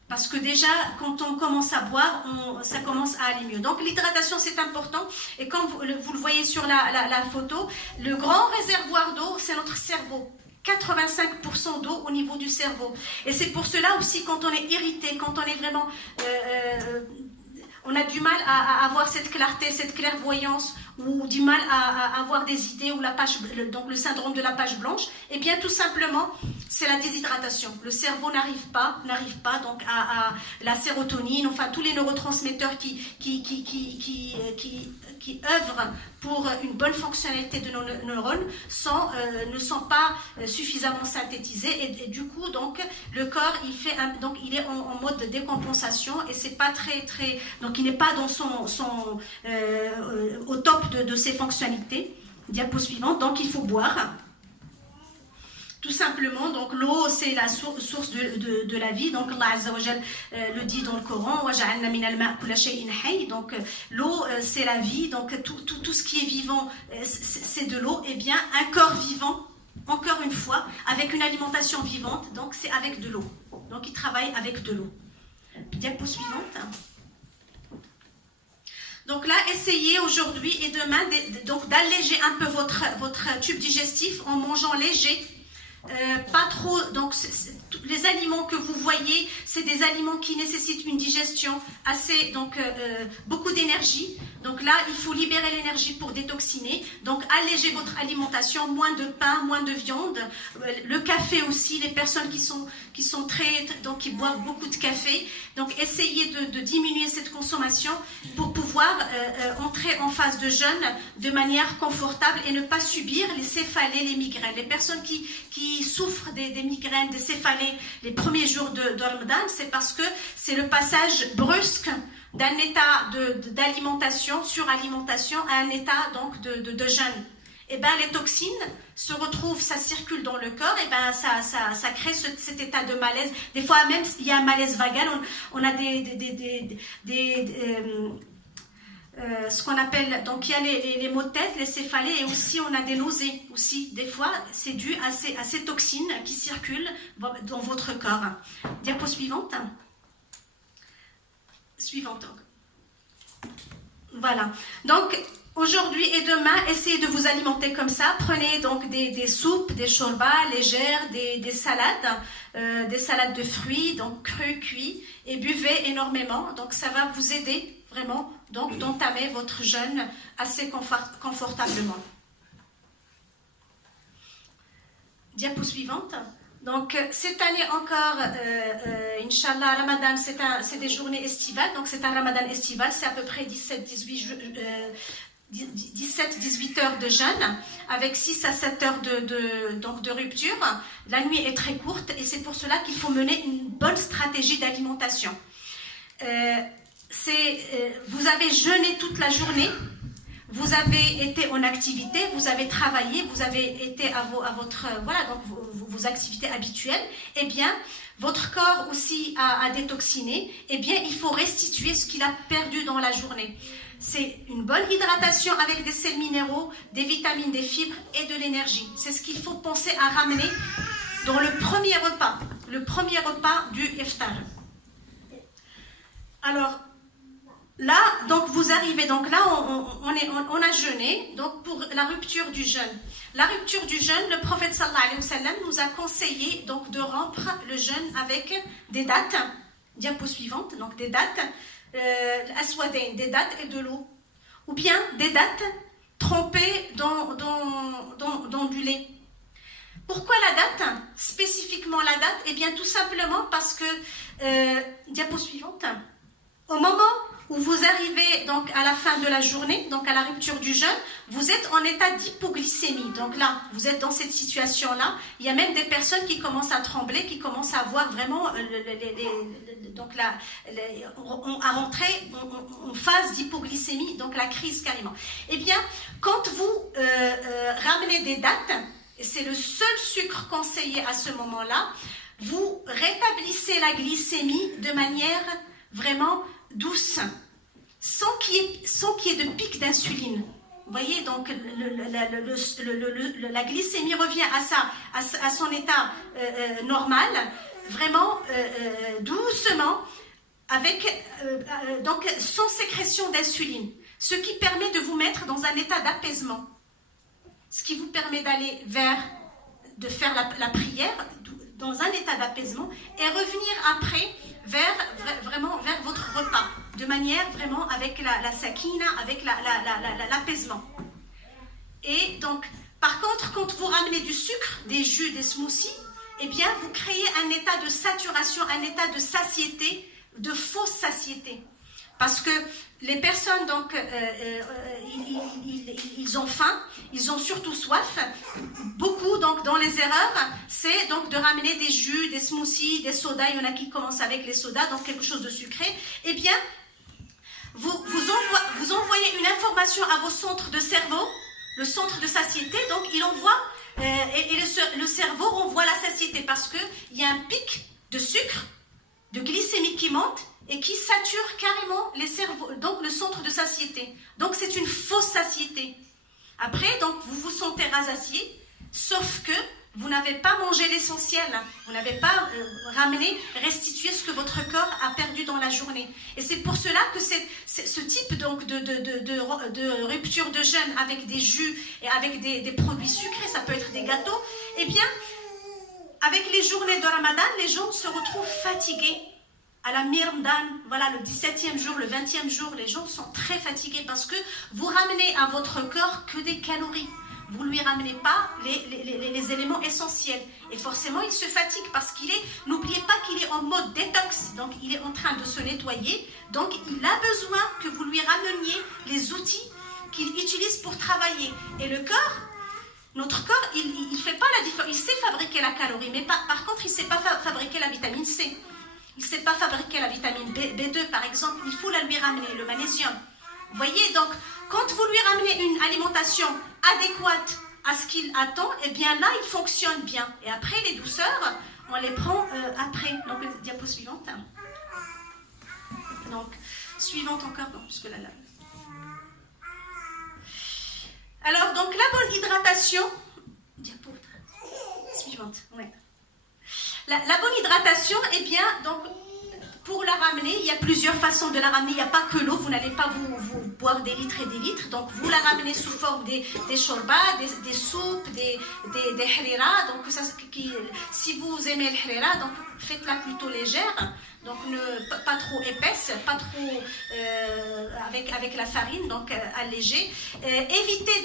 Parce que déjà, quand on commence à boire, ça commence à aller mieux. Donc, l'hydratation, c'est important. Et comme vous le voyez sur la photo, le grand réservoir d'eau, c'est notre cerveau. 85% d'eau au niveau du cerveau. Et c'est pour cela aussi, quand on est irrité, quand on est vraiment... on a du mal à avoir cette clarté, cette clairvoyance, ou du mal à avoir des idées, ou donc le syndrome de la page blanche, eh bien tout simplement, c'est la déshydratation. Le cerveau n'arrive pas donc à la sérotonine, enfin tous les neurotransmetteurs qui œuvrent pour une bonne fonctionnalité de nos neurones ne sont pas suffisamment synthétisés, et du coup donc le corps il est en mode de décompensation, et c'est pas très donc il n'est pas dans au top de ses fonctionnalités. Diapo suivante. Donc il faut boire. Tout simplement, donc l'eau c'est la source de la vie. Donc Allah Azza wa Jal le dit dans le Coran, donc l'eau c'est la vie, donc tout ce qui est vivant c'est de l'eau. Et bien un corps vivant, encore une fois, avec une alimentation vivante, donc c'est avec de l'eau. Donc il travaille avec de l'eau. Diapo suivante. Donc là, essayez aujourd'hui et demain d'alléger un peu votre tube digestif en mangeant léger. Pas trop, donc les aliments que vous voyez, c'est des aliments qui nécessitent une digestion assez, donc beaucoup d'énergie. Donc là, il faut libérer l'énergie pour détoxiner. Donc alléger votre alimentation, moins de pain, moins de viande. Le café aussi, les personnes qui sont donc qui boivent beaucoup de café. Donc essayez de diminuer cette consommation pour pouvoir entrer en phase de jeûne de manière confortable et ne pas subir les céphalées, les migraines. Les personnes qui souffrent des migraines, des céphalées les premiers jours de Ramadan, c'est parce que c'est le passage brusque d'un état d'alimentation, suralimentation, à un état donc de jeûne. Et ben les toxines se retrouvent, ça circule dans le corps, et ben ça crée cet état de malaise. Des fois même il y a un malaise vagal, on a ce qu'on appelle, donc il y a les maux de tête, les céphalées, et aussi on a des nausées aussi. Des fois c'est dû à ces toxines qui circulent dans votre corps. Diapo suivante. Suivante. Voilà. Donc aujourd'hui et demain, essayez de vous alimenter comme ça. Prenez donc des soupes, des shorbas légères, des salades de fruits, donc crus, cuits, et buvez énormément. Donc ça va vous aider vraiment donc d'entamer votre jeûne assez confortablement. Diapo suivante. Donc cette année encore, Inch'Allah, Ramadan, c'est des journées estivales, donc c'est un Ramadan estival, c'est à peu près 17-18 heures de jeûne, avec 6 à 7 heures de rupture. La nuit est très courte et c'est pour cela qu'il faut mener une bonne stratégie d'alimentation. Vous avez jeûné toute la journée, vous avez été en activité, vous avez travaillé, vous avez été à votre voilà, donc vos activités habituelles, eh bien votre corps aussi a détoxiné, eh bien il faut restituer ce qu'il a perdu dans la journée. C'est une bonne hydratation avec des sels minéraux, des vitamines, des fibres et de l'énergie. C'est ce qu'il faut penser à ramener dans le premier repas du iftar. Alors là, donc vous arrivez, donc là on a jeûné, donc pour la rupture du jeûne. La rupture du jeûne, le prophète sallallahu alayhi wa sallam nous a conseillé donc de rompre le jeûne avec des dattes, diapo suivante, donc des dattes, aswadain, des dattes et de l'eau, ou bien des dattes trempées dans du lait. Pourquoi la date, spécifiquement la date? Eh bien tout simplement parce que, diapo suivante, au moment où vous arrivez donc à la fin de la journée, donc à la rupture du jeûne, vous êtes en état d'hypoglycémie. Donc là, vous êtes dans cette situation-là. Il y a même des personnes qui commencent à trembler, qui commencent à avoir vraiment à rentrer en phase d'hypoglycémie, donc la crise carrément. Eh bien, quand vous ramenez des dattes, et c'est le seul sucre conseillé à ce moment-là, vous rétablissez la glycémie de manière vraiment douce, sans qu'il y ait de pic d'insuline. Vous voyez, donc la glycémie revient à son état normal, vraiment doucement, avec donc sans sécrétion d'insuline, ce qui permet de vous mettre dans un état d'apaisement, ce qui vous permet d'aller de faire la prière dans un état d'apaisement et revenir après vers votre repas, de manière vraiment avec la sakina, avec l'apaisement. Et donc, par contre, quand vous ramenez du sucre, des jus, des smoothies, eh bien, vous créez un état de saturation, un état de satiété, de fausse satiété. Parce que les personnes, donc, ils ont faim, ils ont surtout soif. Beaucoup, donc, dans les erreurs, c'est donc de ramener des jus, des smoothies, des sodas. Il y en a qui commencent avec les sodas, donc quelque chose de sucré. Eh bien, vous envoyez une information à vos centres de cerveau, le centre de satiété, donc il envoie, et le cerveau renvoie la satiété parce qu'il y a un pic de sucre, de glycémie qui monte, et qui sature carrément les cerveaux, donc le centre de satiété. Donc c'est une fausse satiété. Après, donc vous vous sentez rassasié, sauf que vous n'avez pas mangé l'essentiel, vous n'avez pas restitué ce que votre corps a perdu dans la journée. Et c'est pour cela que ce type donc de rupture de jeûne avec des jus et avec des produits sucrés, ça peut être des gâteaux, eh bien, avec les journées de Ramadan, les gens se retrouvent fatigués. à la mi-Ramadan, voilà, le 17e jour, le 20e jour, les gens sont très fatigués parce que vous ramenez à votre corps que des calories. Vous ne lui ramenez pas les éléments essentiels. Et forcément, il se fatigue parce qu'il est, n'oubliez pas qu'il est en mode détox. Donc, il est en train de se nettoyer. Donc, il a besoin que vous lui rameniez les outils qu'il utilise pour travailler. Et le corps, notre corps, il ne fait pas la différence. Il sait fabriquer la calorie, mais par contre, il ne sait pas fabriquer la vitamine C. Il ne sait pas fabriquer la vitamine B2, par exemple. Il faut la lui ramener, le magnésium. Vous voyez, donc, quand vous lui ramenez une alimentation adéquate à ce qu'il attend, eh bien là, il fonctionne bien. Et après, les douceurs, on les prend après. Donc, diapo suivante. Donc, suivante encore, non, puisque là. Alors, donc, la bonne hydratation. Diapo suivante, ouais. La bonne hydratation, eh bien, donc, pour la ramener, il y a plusieurs façons de la ramener. Il n'y a pas que l'eau, vous n'allez pas vous boire des litres et des litres. Donc, vous la ramenez sous forme des shorbas, des soupes, des harira. Donc, si vous aimez le harira, donc faites-la plutôt légère. Donc, pas trop épaisse, pas trop avec la farine, donc allégée. Évitez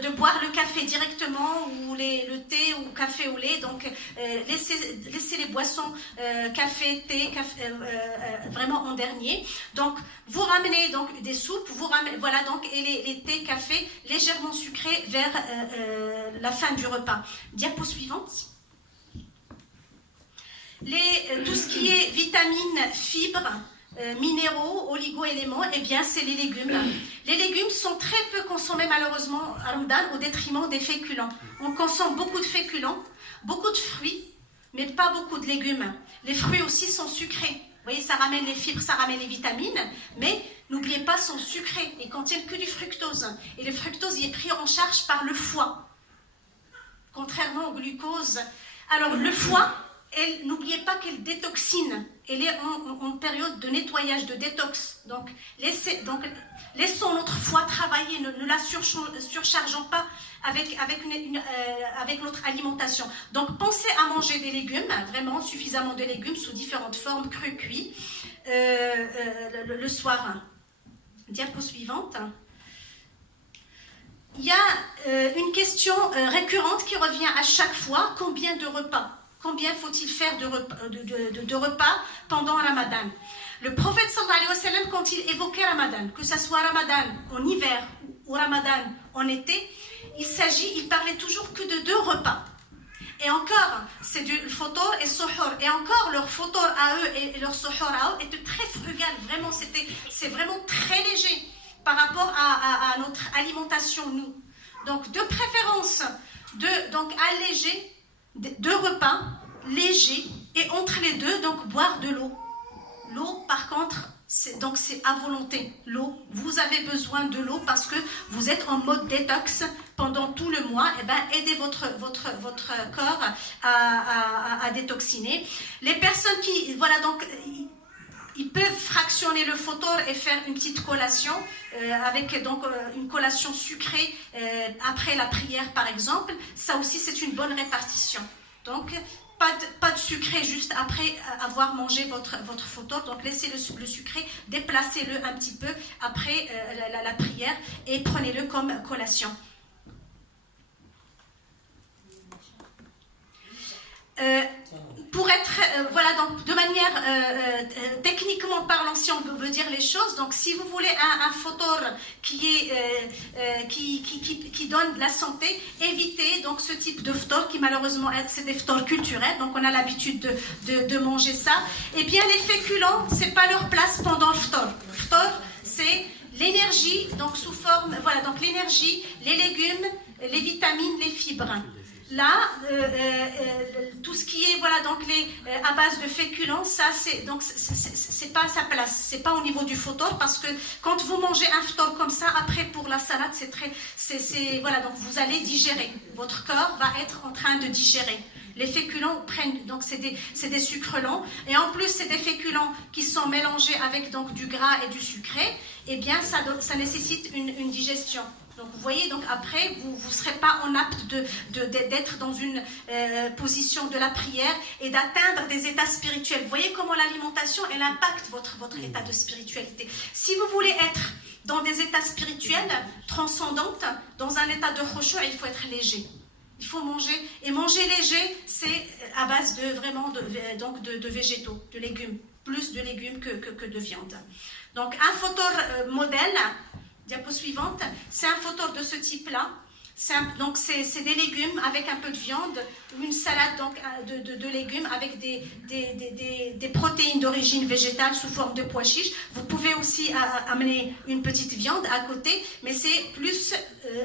de boire le café directement ou le thé ou café au lait. Donc, laissez les boissons café, thé, vraiment en dernier. Donc, vous ramenez donc des soupes, vous ramenez, voilà, donc, et les thés, café légèrement sucrés vers la fin du repas. Diapo suivante. Tout ce qui est vitamines, fibres, minéraux, oligo-éléments, eh bien, c'est les légumes. Les légumes sont très peu consommés, malheureusement, à Ramadan, au détriment des féculents. On consomme beaucoup de féculents, beaucoup de fruits, mais pas beaucoup de légumes. Les fruits aussi sont sucrés. Vous voyez, ça ramène les fibres, ça ramène les vitamines, mais n'oubliez pas, sont sucrés. Ils contiennent que du fructose. Et le fructose, il est pris en charge par le foie, contrairement au glucose. Alors, le foie, n'oubliez pas qu'elle détoxine. Elle est en période de nettoyage, de détox. Donc, laissons notre foie travailler, ne la surchargeons pas avec notre alimentation. Donc, pensez à manger des légumes, vraiment suffisamment de légumes sous différentes formes, crus, cuits, le soir. Diapo suivante. Il y a une question récurrente qui revient à chaque fois. Combien de repas? Combien faut-il faire de repas pendant Ramadan? Le prophète sallallahu alayhi wa sallam, quand il évoquait Ramadan, que ce soit Ramadan en hiver ou Ramadan en été, il parlait toujours que de 2 repas. Et encore, c'est du fotor et sohor. Et encore, leur fotor à eux et leur sohor à eux était très frugal. Vraiment, c'est vraiment très léger par rapport à notre alimentation, nous. Donc, de préférence, donc alléger 2 repas légers et entre les deux, donc boire de l'eau. L'eau, par contre, c'est à volonté. L'eau, vous avez besoin de l'eau parce que vous êtes en mode détox pendant tout le mois. Et ben, aidez votre corps à détoxiner. Les personnes qui, voilà, donc, ils peuvent fractionner le fotor et faire une petite collation avec donc une collation sucrée après la prière, par exemple. Ça aussi, c'est une bonne répartition. Donc, pas de sucré juste après avoir mangé votre fotor. Donc, laissez le sucré, déplacez-le un petit peu après la prière et prenez-le comme collation. Pour être, voilà, donc de manière techniquement parlant, si on veut dire les choses, donc si vous voulez un fotor qui donne de la santé, évitez donc ce type de fotor qui malheureusement c'est des fotors culturels, donc on a l'habitude de manger ça. Et bien les féculents, c'est pas leur place pendant le fotor. Le fotor, c'est l'énergie, donc sous forme, voilà, donc l'énergie, les légumes, les vitamines, les fibres. Là, tout ce qui est, voilà, donc à base de féculents, ça c'est pas à sa place, c'est pas au niveau du fotor, parce que quand vous mangez un fotor comme ça, après pour la salade, voilà, donc vous allez digérer, votre corps va être en train de digérer Les féculents prennent, donc c'est des sucres lents, et en plus c'est des féculents qui sont mélangés avec donc du gras et du sucré, et bien ça nécessite une digestion. Donc vous voyez, donc après vous ne serez pas en apte d'être dans une position de la prière et d'atteindre des états spirituels. Vous voyez comment l'alimentation elle impacte votre état de spiritualité. Si vous voulez être dans des états spirituels transcendants, dans un état de khushu', il faut être léger. Il faut manger, et manger léger, c'est à base de vraiment de végétaux, de légumes, plus de légumes que de viande. Donc un photor modèle, diapo suivante, c'est un photor de ce type-là. Donc c'est des légumes avec un peu de viande, une salade donc de légumes avec des protéines d'origine végétale sous forme de pois chiches. Vous pouvez aussi amener une petite viande à côté, mais c'est plus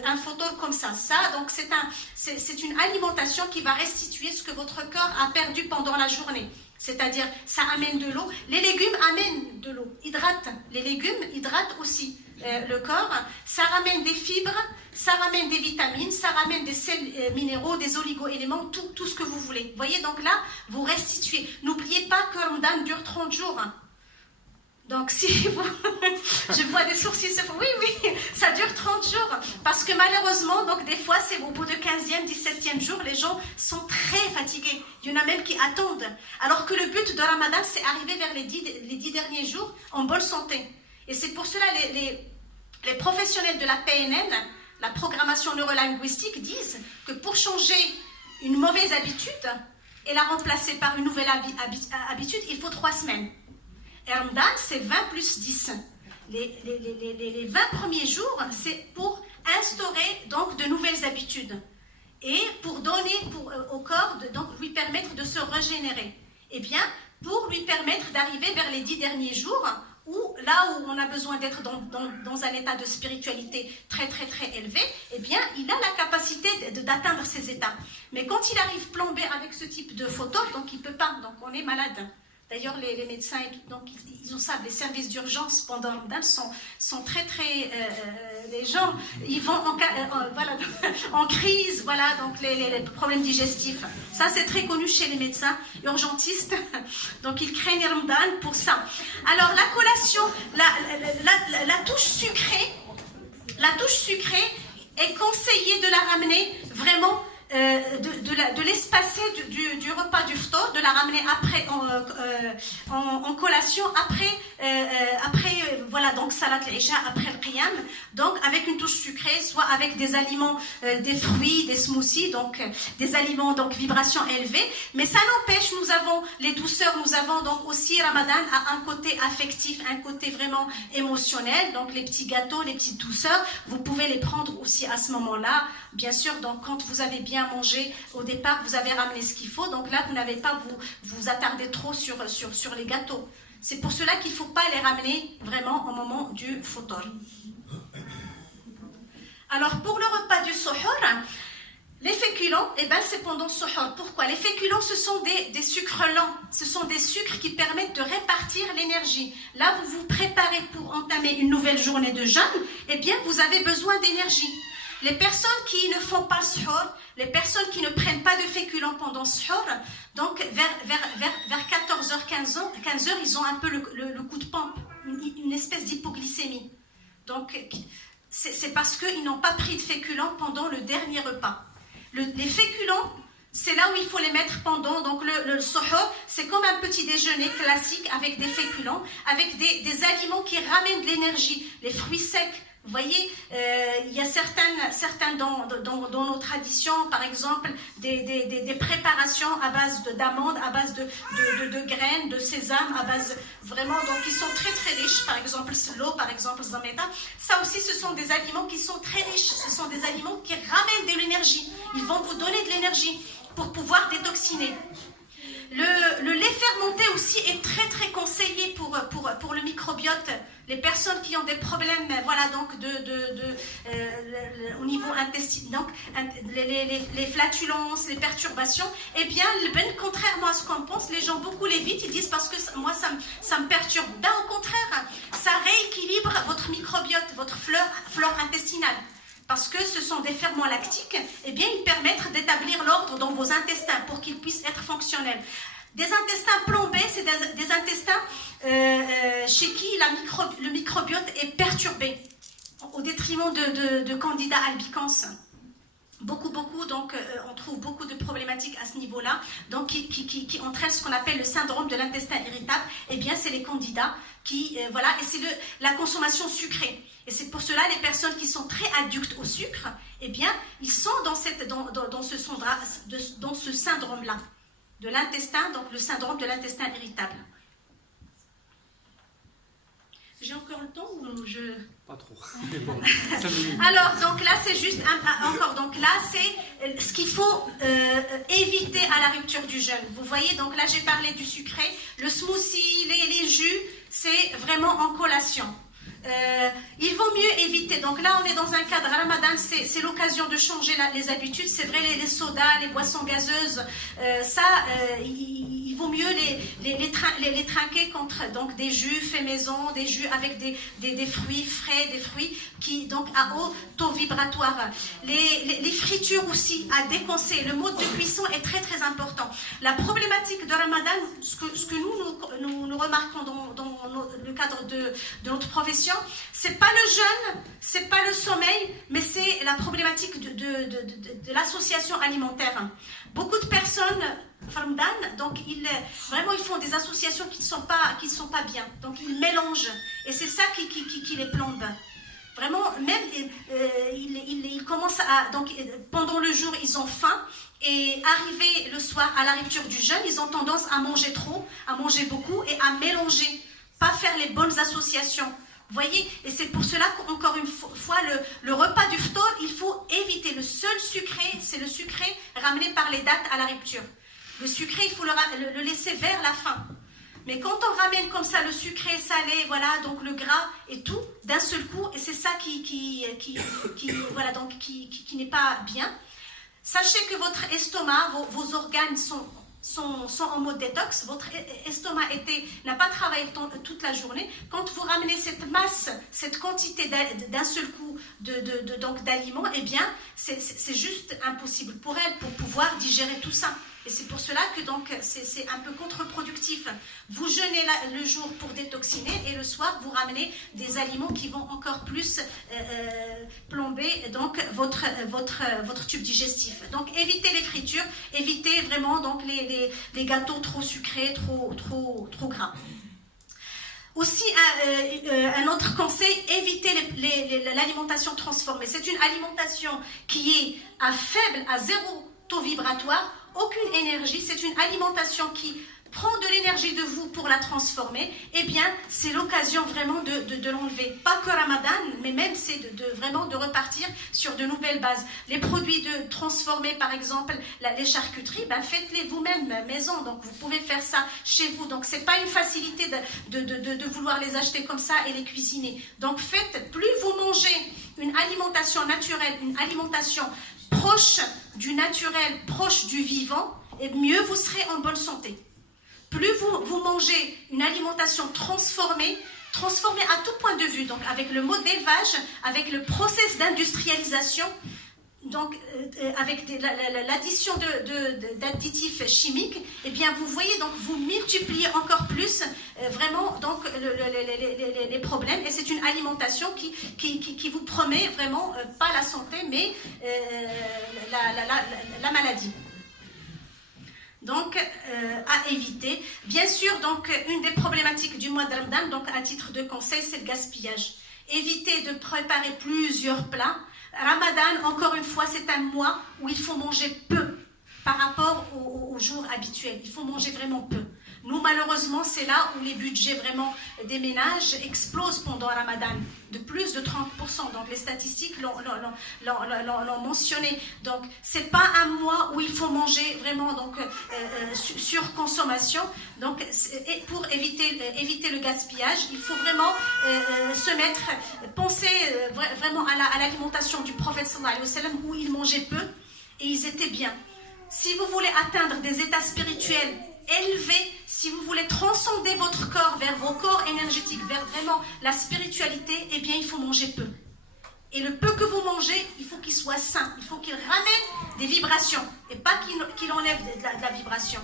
un photor comme ça. Donc c'est une alimentation qui va restituer ce que votre corps a perdu pendant la journée. C'est-à-dire, ça amène de l'eau. Les légumes amènent de l'eau, hydratent. Les légumes hydratent aussi le corps. Ça ramène des fibres, ça ramène des vitamines, ça ramène des sels minéraux, des oligo-éléments, tout ce que vous voulez. Vous voyez, donc là, vous restituez. N'oubliez pas que Ramadan dure 30 jours. Donc si vous... je vois des sourcils se font, oui, ça dure 30 jours. Parce que malheureusement, donc des fois, c'est au bout de 15e, 17e jour, les gens sont très fatigués. Il y en a même qui attendent. Alors que le but de Ramadan, c'est arriver vers les 10 derniers jours en bonne santé. Et c'est pour cela les professionnels de la PNN, la programmation neurolinguistique, disent que pour changer une mauvaise habitude et la remplacer par une nouvelle habitude, il faut 3 semaines. Et Ramadan, c'est 20 plus 10. Les 20 premiers jours, c'est pour instaurer donc de nouvelles habitudes et pour donner au corps, donc lui permettre de se régénérer. Et bien, pour lui permettre d'arriver vers les 10 derniers jours, là où on a besoin d'être dans un état de spiritualité très très très élevé, eh bien, il a la capacité d'atteindre ces états. Mais quand il arrive plombé avec ce type de photo, donc il ne peut pas, donc on est malade. D'ailleurs, les médecins, donc, ils ont ça, les services d'urgence pendant le Ramadan sont très, très... les gens, ils vont en crise, voilà, donc les problèmes digestifs. Ça, c'est très connu chez les médecins urgentistes. Donc, ils craignent le Ramadan pour ça. Alors, la collation, la touche sucrée est conseillé de la ramener vraiment... de l'espacer du repas du ftor, de la ramener après en collation, après voilà, donc salat l'isha, après le qiyam, donc avec une touche sucrée, soit avec des aliments, des fruits, des smoothies, donc des aliments donc vibration élevée, mais ça n'empêche, nous avons les douceurs, nous avons donc aussi Ramadan a un côté affectif, un côté vraiment émotionnel, donc les petits gâteaux, les petites douceurs, vous pouvez les prendre aussi à ce moment-là, bien sûr, donc quand vous avez bien mangé au départ, vous avez ramené ce qu'il faut, donc là vous n'avez pas vous attarder trop sur les gâteaux. C'est pour cela qu'il ne faut pas les ramener vraiment au moment du foutor. Alors pour le repas du suhoor, les féculents, eh ben, c'est pendant le suhoor. Pourquoi? Les féculents, ce sont des sucres lents, ce sont des sucres qui permettent de répartir l'énergie. Là, vous vous préparez pour entamer une nouvelle journée de jeûne, eh bien vous avez besoin d'énergie. Les personnes qui ne font pas suhoor, les personnes qui ne prennent pas de féculents pendant suhoor, donc vers 14h, 15h, ils ont un peu le coup de pompe, une espèce d'hypoglycémie. Donc, c'est parce qu'ils n'ont pas pris de féculents pendant le dernier repas. Les féculents, c'est là où il faut les mettre pendant, donc le suhoor, c'est comme un petit déjeuner classique avec des féculents, avec des aliments qui ramènent de l'énergie, les fruits secs. Vous voyez, il y a certains dans nos traditions, par exemple, des préparations à base d'amandes, à base de graines, de sésame, à base vraiment, donc ils sont très très riches, par exemple l'eau, par exemple zameta. Ça aussi, ce sont des aliments qui sont très riches, ce sont des aliments qui ramènent de l'énergie. Ils vont vous donner de l'énergie pour pouvoir détoxiner. Le lait fermenté aussi est très très conseillé pour le microbiote. Les personnes qui ont des problèmes, voilà, donc au niveau intestinal, donc les flatulences, les perturbations, eh bien, contrairement à ce qu'on pense, les gens beaucoup l'évitent, ils disent parce que moi ça me perturbe. Au contraire, ça rééquilibre votre microbiote, votre flore intestinale. parce que ce sont des ferments lactiques, eh bien, ils permettent d'établir l'ordre dans vos intestins pour qu'ils puissent être fonctionnels. Des intestins plombés, c'est des intestins chez qui le microbiote est perturbé, au détriment de candidats albicans. Beaucoup, donc on trouve beaucoup de problématiques à ce niveau-là, donc qui entraînent ce qu'on appelle le syndrome de l'intestin irritable. Eh bien, c'est les candidats qui, voilà, et c'est la consommation sucrée. Et c'est pour cela, les personnes qui sont très addictes au sucre, eh bien, ils sont dans ce syndrome-là, de l'intestin, donc le syndrome de l'intestin irritable. J'ai encore le temps ou je... Pas trop. Bon, alors, donc là, c'est juste encore. Donc là, c'est ce qu'il faut éviter à la rupture du jeûne. Vous voyez, donc là, j'ai parlé du sucré. Le smoothie, les jus, c'est vraiment en collation. Il vaut mieux éviter. Donc là, on est dans un cadre Ramadan, c'est l'occasion de changer les habitudes. C'est vrai, les sodas, les boissons gazeuses, il vaut mieux les trinquer contre donc des jus faits maison, des jus avec des fruits frais, des fruits qui donc à haut taux vibratoire. Les fritures aussi à déconseiller. Le mode de cuisson est très très important. La problématique de Ramadan, ce que nous remarquons dans le cadre de notre profession, c'est pas le jeûne, c'est pas le sommeil, mais c'est la problématique de l'association alimentaire. Beaucoup de personnes, Ramadan, donc ils font des associations qui ne sont pas bien. Donc ils mélangent, et c'est ça qui les plombe. Vraiment, même ils commencent à, donc pendant le jour ils ont faim, et arrivé le soir à la rupture du jeûne, ils ont tendance à manger trop, à manger beaucoup et à mélanger, pas faire les bonnes associations. Vous voyez, et c'est pour cela qu'encore une fois, le repas du ftour, il faut éviter. Le seul sucré, c'est le sucré ramené par les dates à la rupture. Le sucré, il faut le laisser vers la fin. Mais quand on ramène comme ça le sucré, salé, voilà, donc le gras et tout, d'un seul coup, et c'est ça qui n'est pas bien. Sachez que votre estomac, vos organes sont en mode détox. Votre estomac n'a pas travaillé toute la journée. Quand vous ramenez cette masse, cette quantité d'un seul coup d'aliments, eh bien, c'est juste impossible pour elle, pour pouvoir digérer tout ça. Et c'est pour cela que c'est un peu contre-productif. Vous jeûnez le jour pour détoxiner et le soir, vous ramenez des aliments qui vont encore plus plomber donc, votre tube digestif. Donc évitez les fritures, évitez vraiment donc, les gâteaux trop sucrés, trop gras. Aussi, un autre conseil, évitez l'alimentation transformée. C'est une alimentation qui est à zéro taux vibratoire, aucune énergie, c'est une alimentation qui prend de l'énergie de vous pour la transformer. Eh bien, c'est l'occasion vraiment de l'enlever. Pas que Ramadan, mais même c'est vraiment de repartir sur de nouvelles bases. Les produits transformés, par exemple, les charcuteries, faites-les vous-même, maison. Donc, vous pouvez faire ça chez vous. Donc, c'est pas une facilité de vouloir les acheter comme ça et les cuisiner. Donc, plus vous mangez une alimentation naturelle, une alimentation proche du naturel, proche du vivant, et mieux vous serez en bonne santé. Plus vous mangez une alimentation transformée à tout point de vue, donc avec le mode d'élevage, avec le process d'industrialisation, donc avec l'addition d'additifs chimiques, eh bien vous voyez, donc vous multipliez encore plus vraiment donc les problèmes, et c'est une alimentation qui vous promet vraiment pas la santé mais la maladie. Donc, à éviter. Bien sûr, donc, une des problématiques du mois de Ramadan, donc à titre de conseil, c'est le gaspillage. Évitez de préparer plusieurs plats. Ramadan, encore une fois, c'est un mois où il faut manger peu par rapport aux jours habituels. Il faut manger vraiment peu. Nous, malheureusement, c'est là où les budgets vraiment des ménages explosent pendant Ramadan, de plus de 30%. Donc, les statistiques l'ont mentionné. Donc, c'est pas un mois où il faut manger vraiment donc surconsommation. Donc, pour éviter le gaspillage, il faut vraiment penser vraiment à l'alimentation du prophète sallallahu alayhi wa sallam, où il mangeait peu et ils étaient bien. Si vous voulez atteindre des états spirituels élevés, si vous voulez transcender votre corps vers vos corps énergétiques, vers vraiment la spiritualité, eh bien il faut manger peu. Et le peu que vous mangez, il faut qu'il soit sain. Il faut qu'il ramène des vibrations et pas qu'il enlève de la vibration.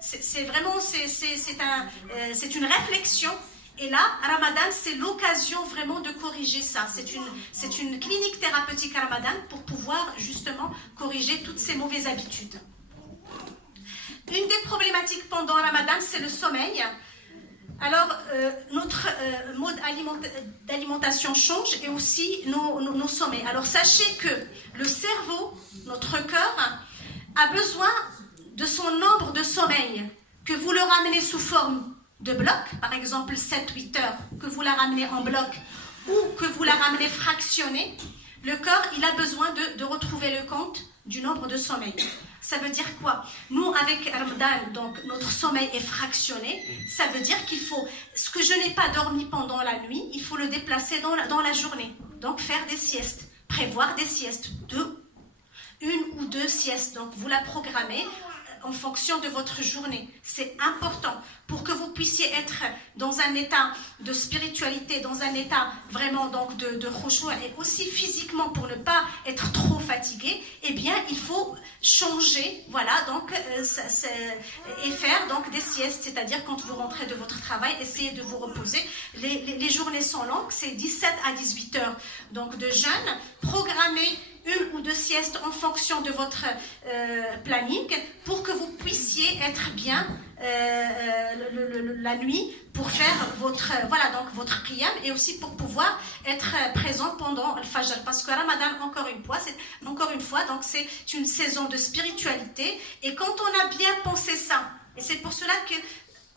C'est vraiment, c'est une réflexion. Et là, Ramadan, c'est l'occasion vraiment de corriger ça. C'est une clinique thérapeutique à Ramadan pour pouvoir justement corriger toutes ces mauvaises habitudes. Une des problématiques pendant Ramadan, c'est le sommeil. Alors, notre mode d'alimentation change et aussi nos sommeils. Alors, sachez que le cerveau, notre cœur, a besoin de son nombre de sommeil, que vous le ramenez sous forme de bloc, par exemple 7-8 heures, que vous la ramenez en bloc ou que vous la ramenez fractionnée, le corps, il a besoin de retrouver le compte du nombre de sommeil. Ça veut dire quoi? Nous, avec Ramadan, donc notre sommeil est fractionné. Ça veut dire qu'il faut, ce que je n'ai pas dormi pendant la nuit, il faut le déplacer dans la journée. Donc faire des siestes, prévoir des siestes, une ou deux siestes. Donc vous la programmez en fonction de votre journée. C'est important pour que vous puissiez être dans un état de spiritualité, dans un état vraiment donc de khushu' et aussi physiquement pour ne pas être trop fatigué. Eh bien, il faut changer, voilà, donc et faire donc des siestes, c'est-à-dire quand vous rentrez de votre travail, essayez de vous reposer. Les journées sont longues, c'est 17 à 18 heures donc de jeûne. Programmez une ou deux siestes en fonction de votre planning pour que vous puissiez être bien la nuit pour faire votre qiyam et aussi pour pouvoir être présent pendant le fajr, parce que Ramadan, encore une fois, donc c'est une saison de spiritualité, et quand on a bien pensé ça, et c'est pour cela que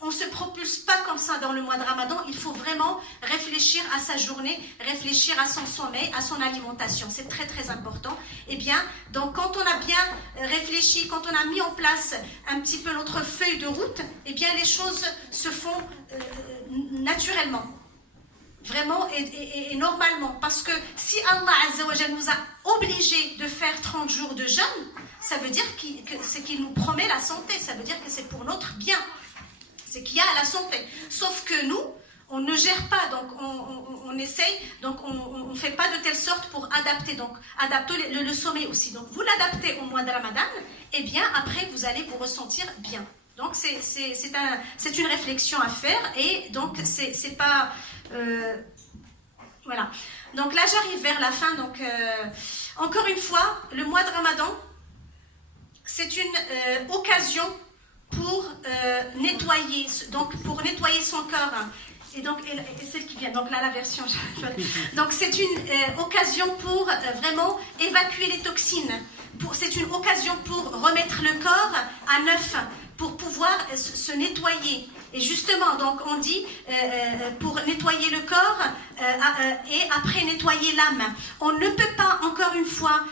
on ne se propulse pas comme ça dans le mois de Ramadan, il faut vraiment réfléchir à sa journée, réfléchir à son sommeil, à son alimentation. C'est très très important. Eh bien, donc quand on a bien réfléchi, quand on a mis en place un petit peu notre feuille de route, eh bien les choses se font naturellement. Vraiment et normalement. Parce que si Allah Azza wa Jalla nous a obligés de faire 30 jours de jeûne, ça veut dire qu'il nous promet la santé, ça veut dire que c'est pour notre bien. C'est qu'il y a la santé. Sauf que nous, on ne gère pas, donc on essaye, donc on ne fait pas de telle sorte pour adapter le sommeil aussi. Donc vous l'adaptez au mois de Ramadan, et bien après vous allez vous ressentir bien. Donc c'est une réflexion à faire, et donc c'est pas... voilà. Donc là j'arrive vers la fin, donc encore une fois, le mois de Ramadan, c'est une occasion pour nettoyer son corps. Et donc, et celle qui vient, donc là la version. Donc c'est une occasion pour vraiment évacuer les toxines. C'est une occasion pour remettre le corps à neuf, pour pouvoir se nettoyer. Et justement, donc on dit pour nettoyer le corps et après nettoyer l'âme. On ne peut pas, encore une fois,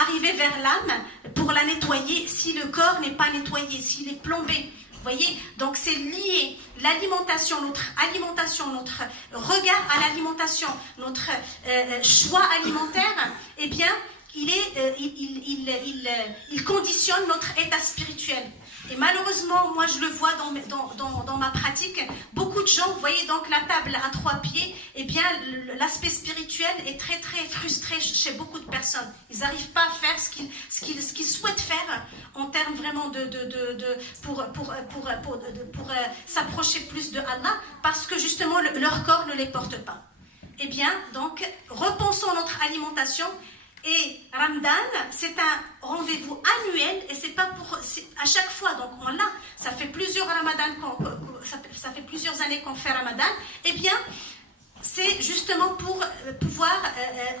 arriver vers l'âme pour la nettoyer si le corps n'est pas nettoyé, s'il est plombé. Vous voyez, donc c'est lié. L'alimentation, notre regard à l'alimentation, notre choix alimentaire, eh bien, il conditionne notre état spirituel. Et malheureusement, moi je le vois dans ma pratique, beaucoup de gens, vous voyez donc la table à 3 pieds, eh bien l'aspect spirituel est très très frustré chez beaucoup de personnes. Ils n'arrivent pas à faire ce qu'ils souhaitent faire en termes vraiment pour s'approcher plus de Allah, parce que justement leur corps ne les porte pas. Eh bien donc repensons notre alimentation. Et Ramadan, c'est un rendez-vous annuel, et c'est pas à chaque fois, donc on l'a, ça fait plusieurs Ramadan, ça fait plusieurs années qu'on fait Ramadan, eh bien c'est justement pour pouvoir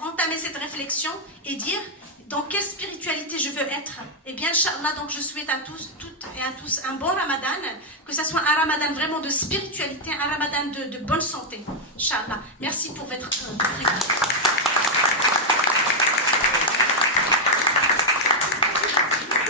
entamer cette réflexion et dire dans quelle spiritualité je veux être. Eh bien, Inch'Allah, donc je souhaite à tous, toutes et à tous un bon Ramadan, que ce soit un Ramadan vraiment de spiritualité, un Ramadan de bonne santé. Inch'Allah. Merci pour votre écoute.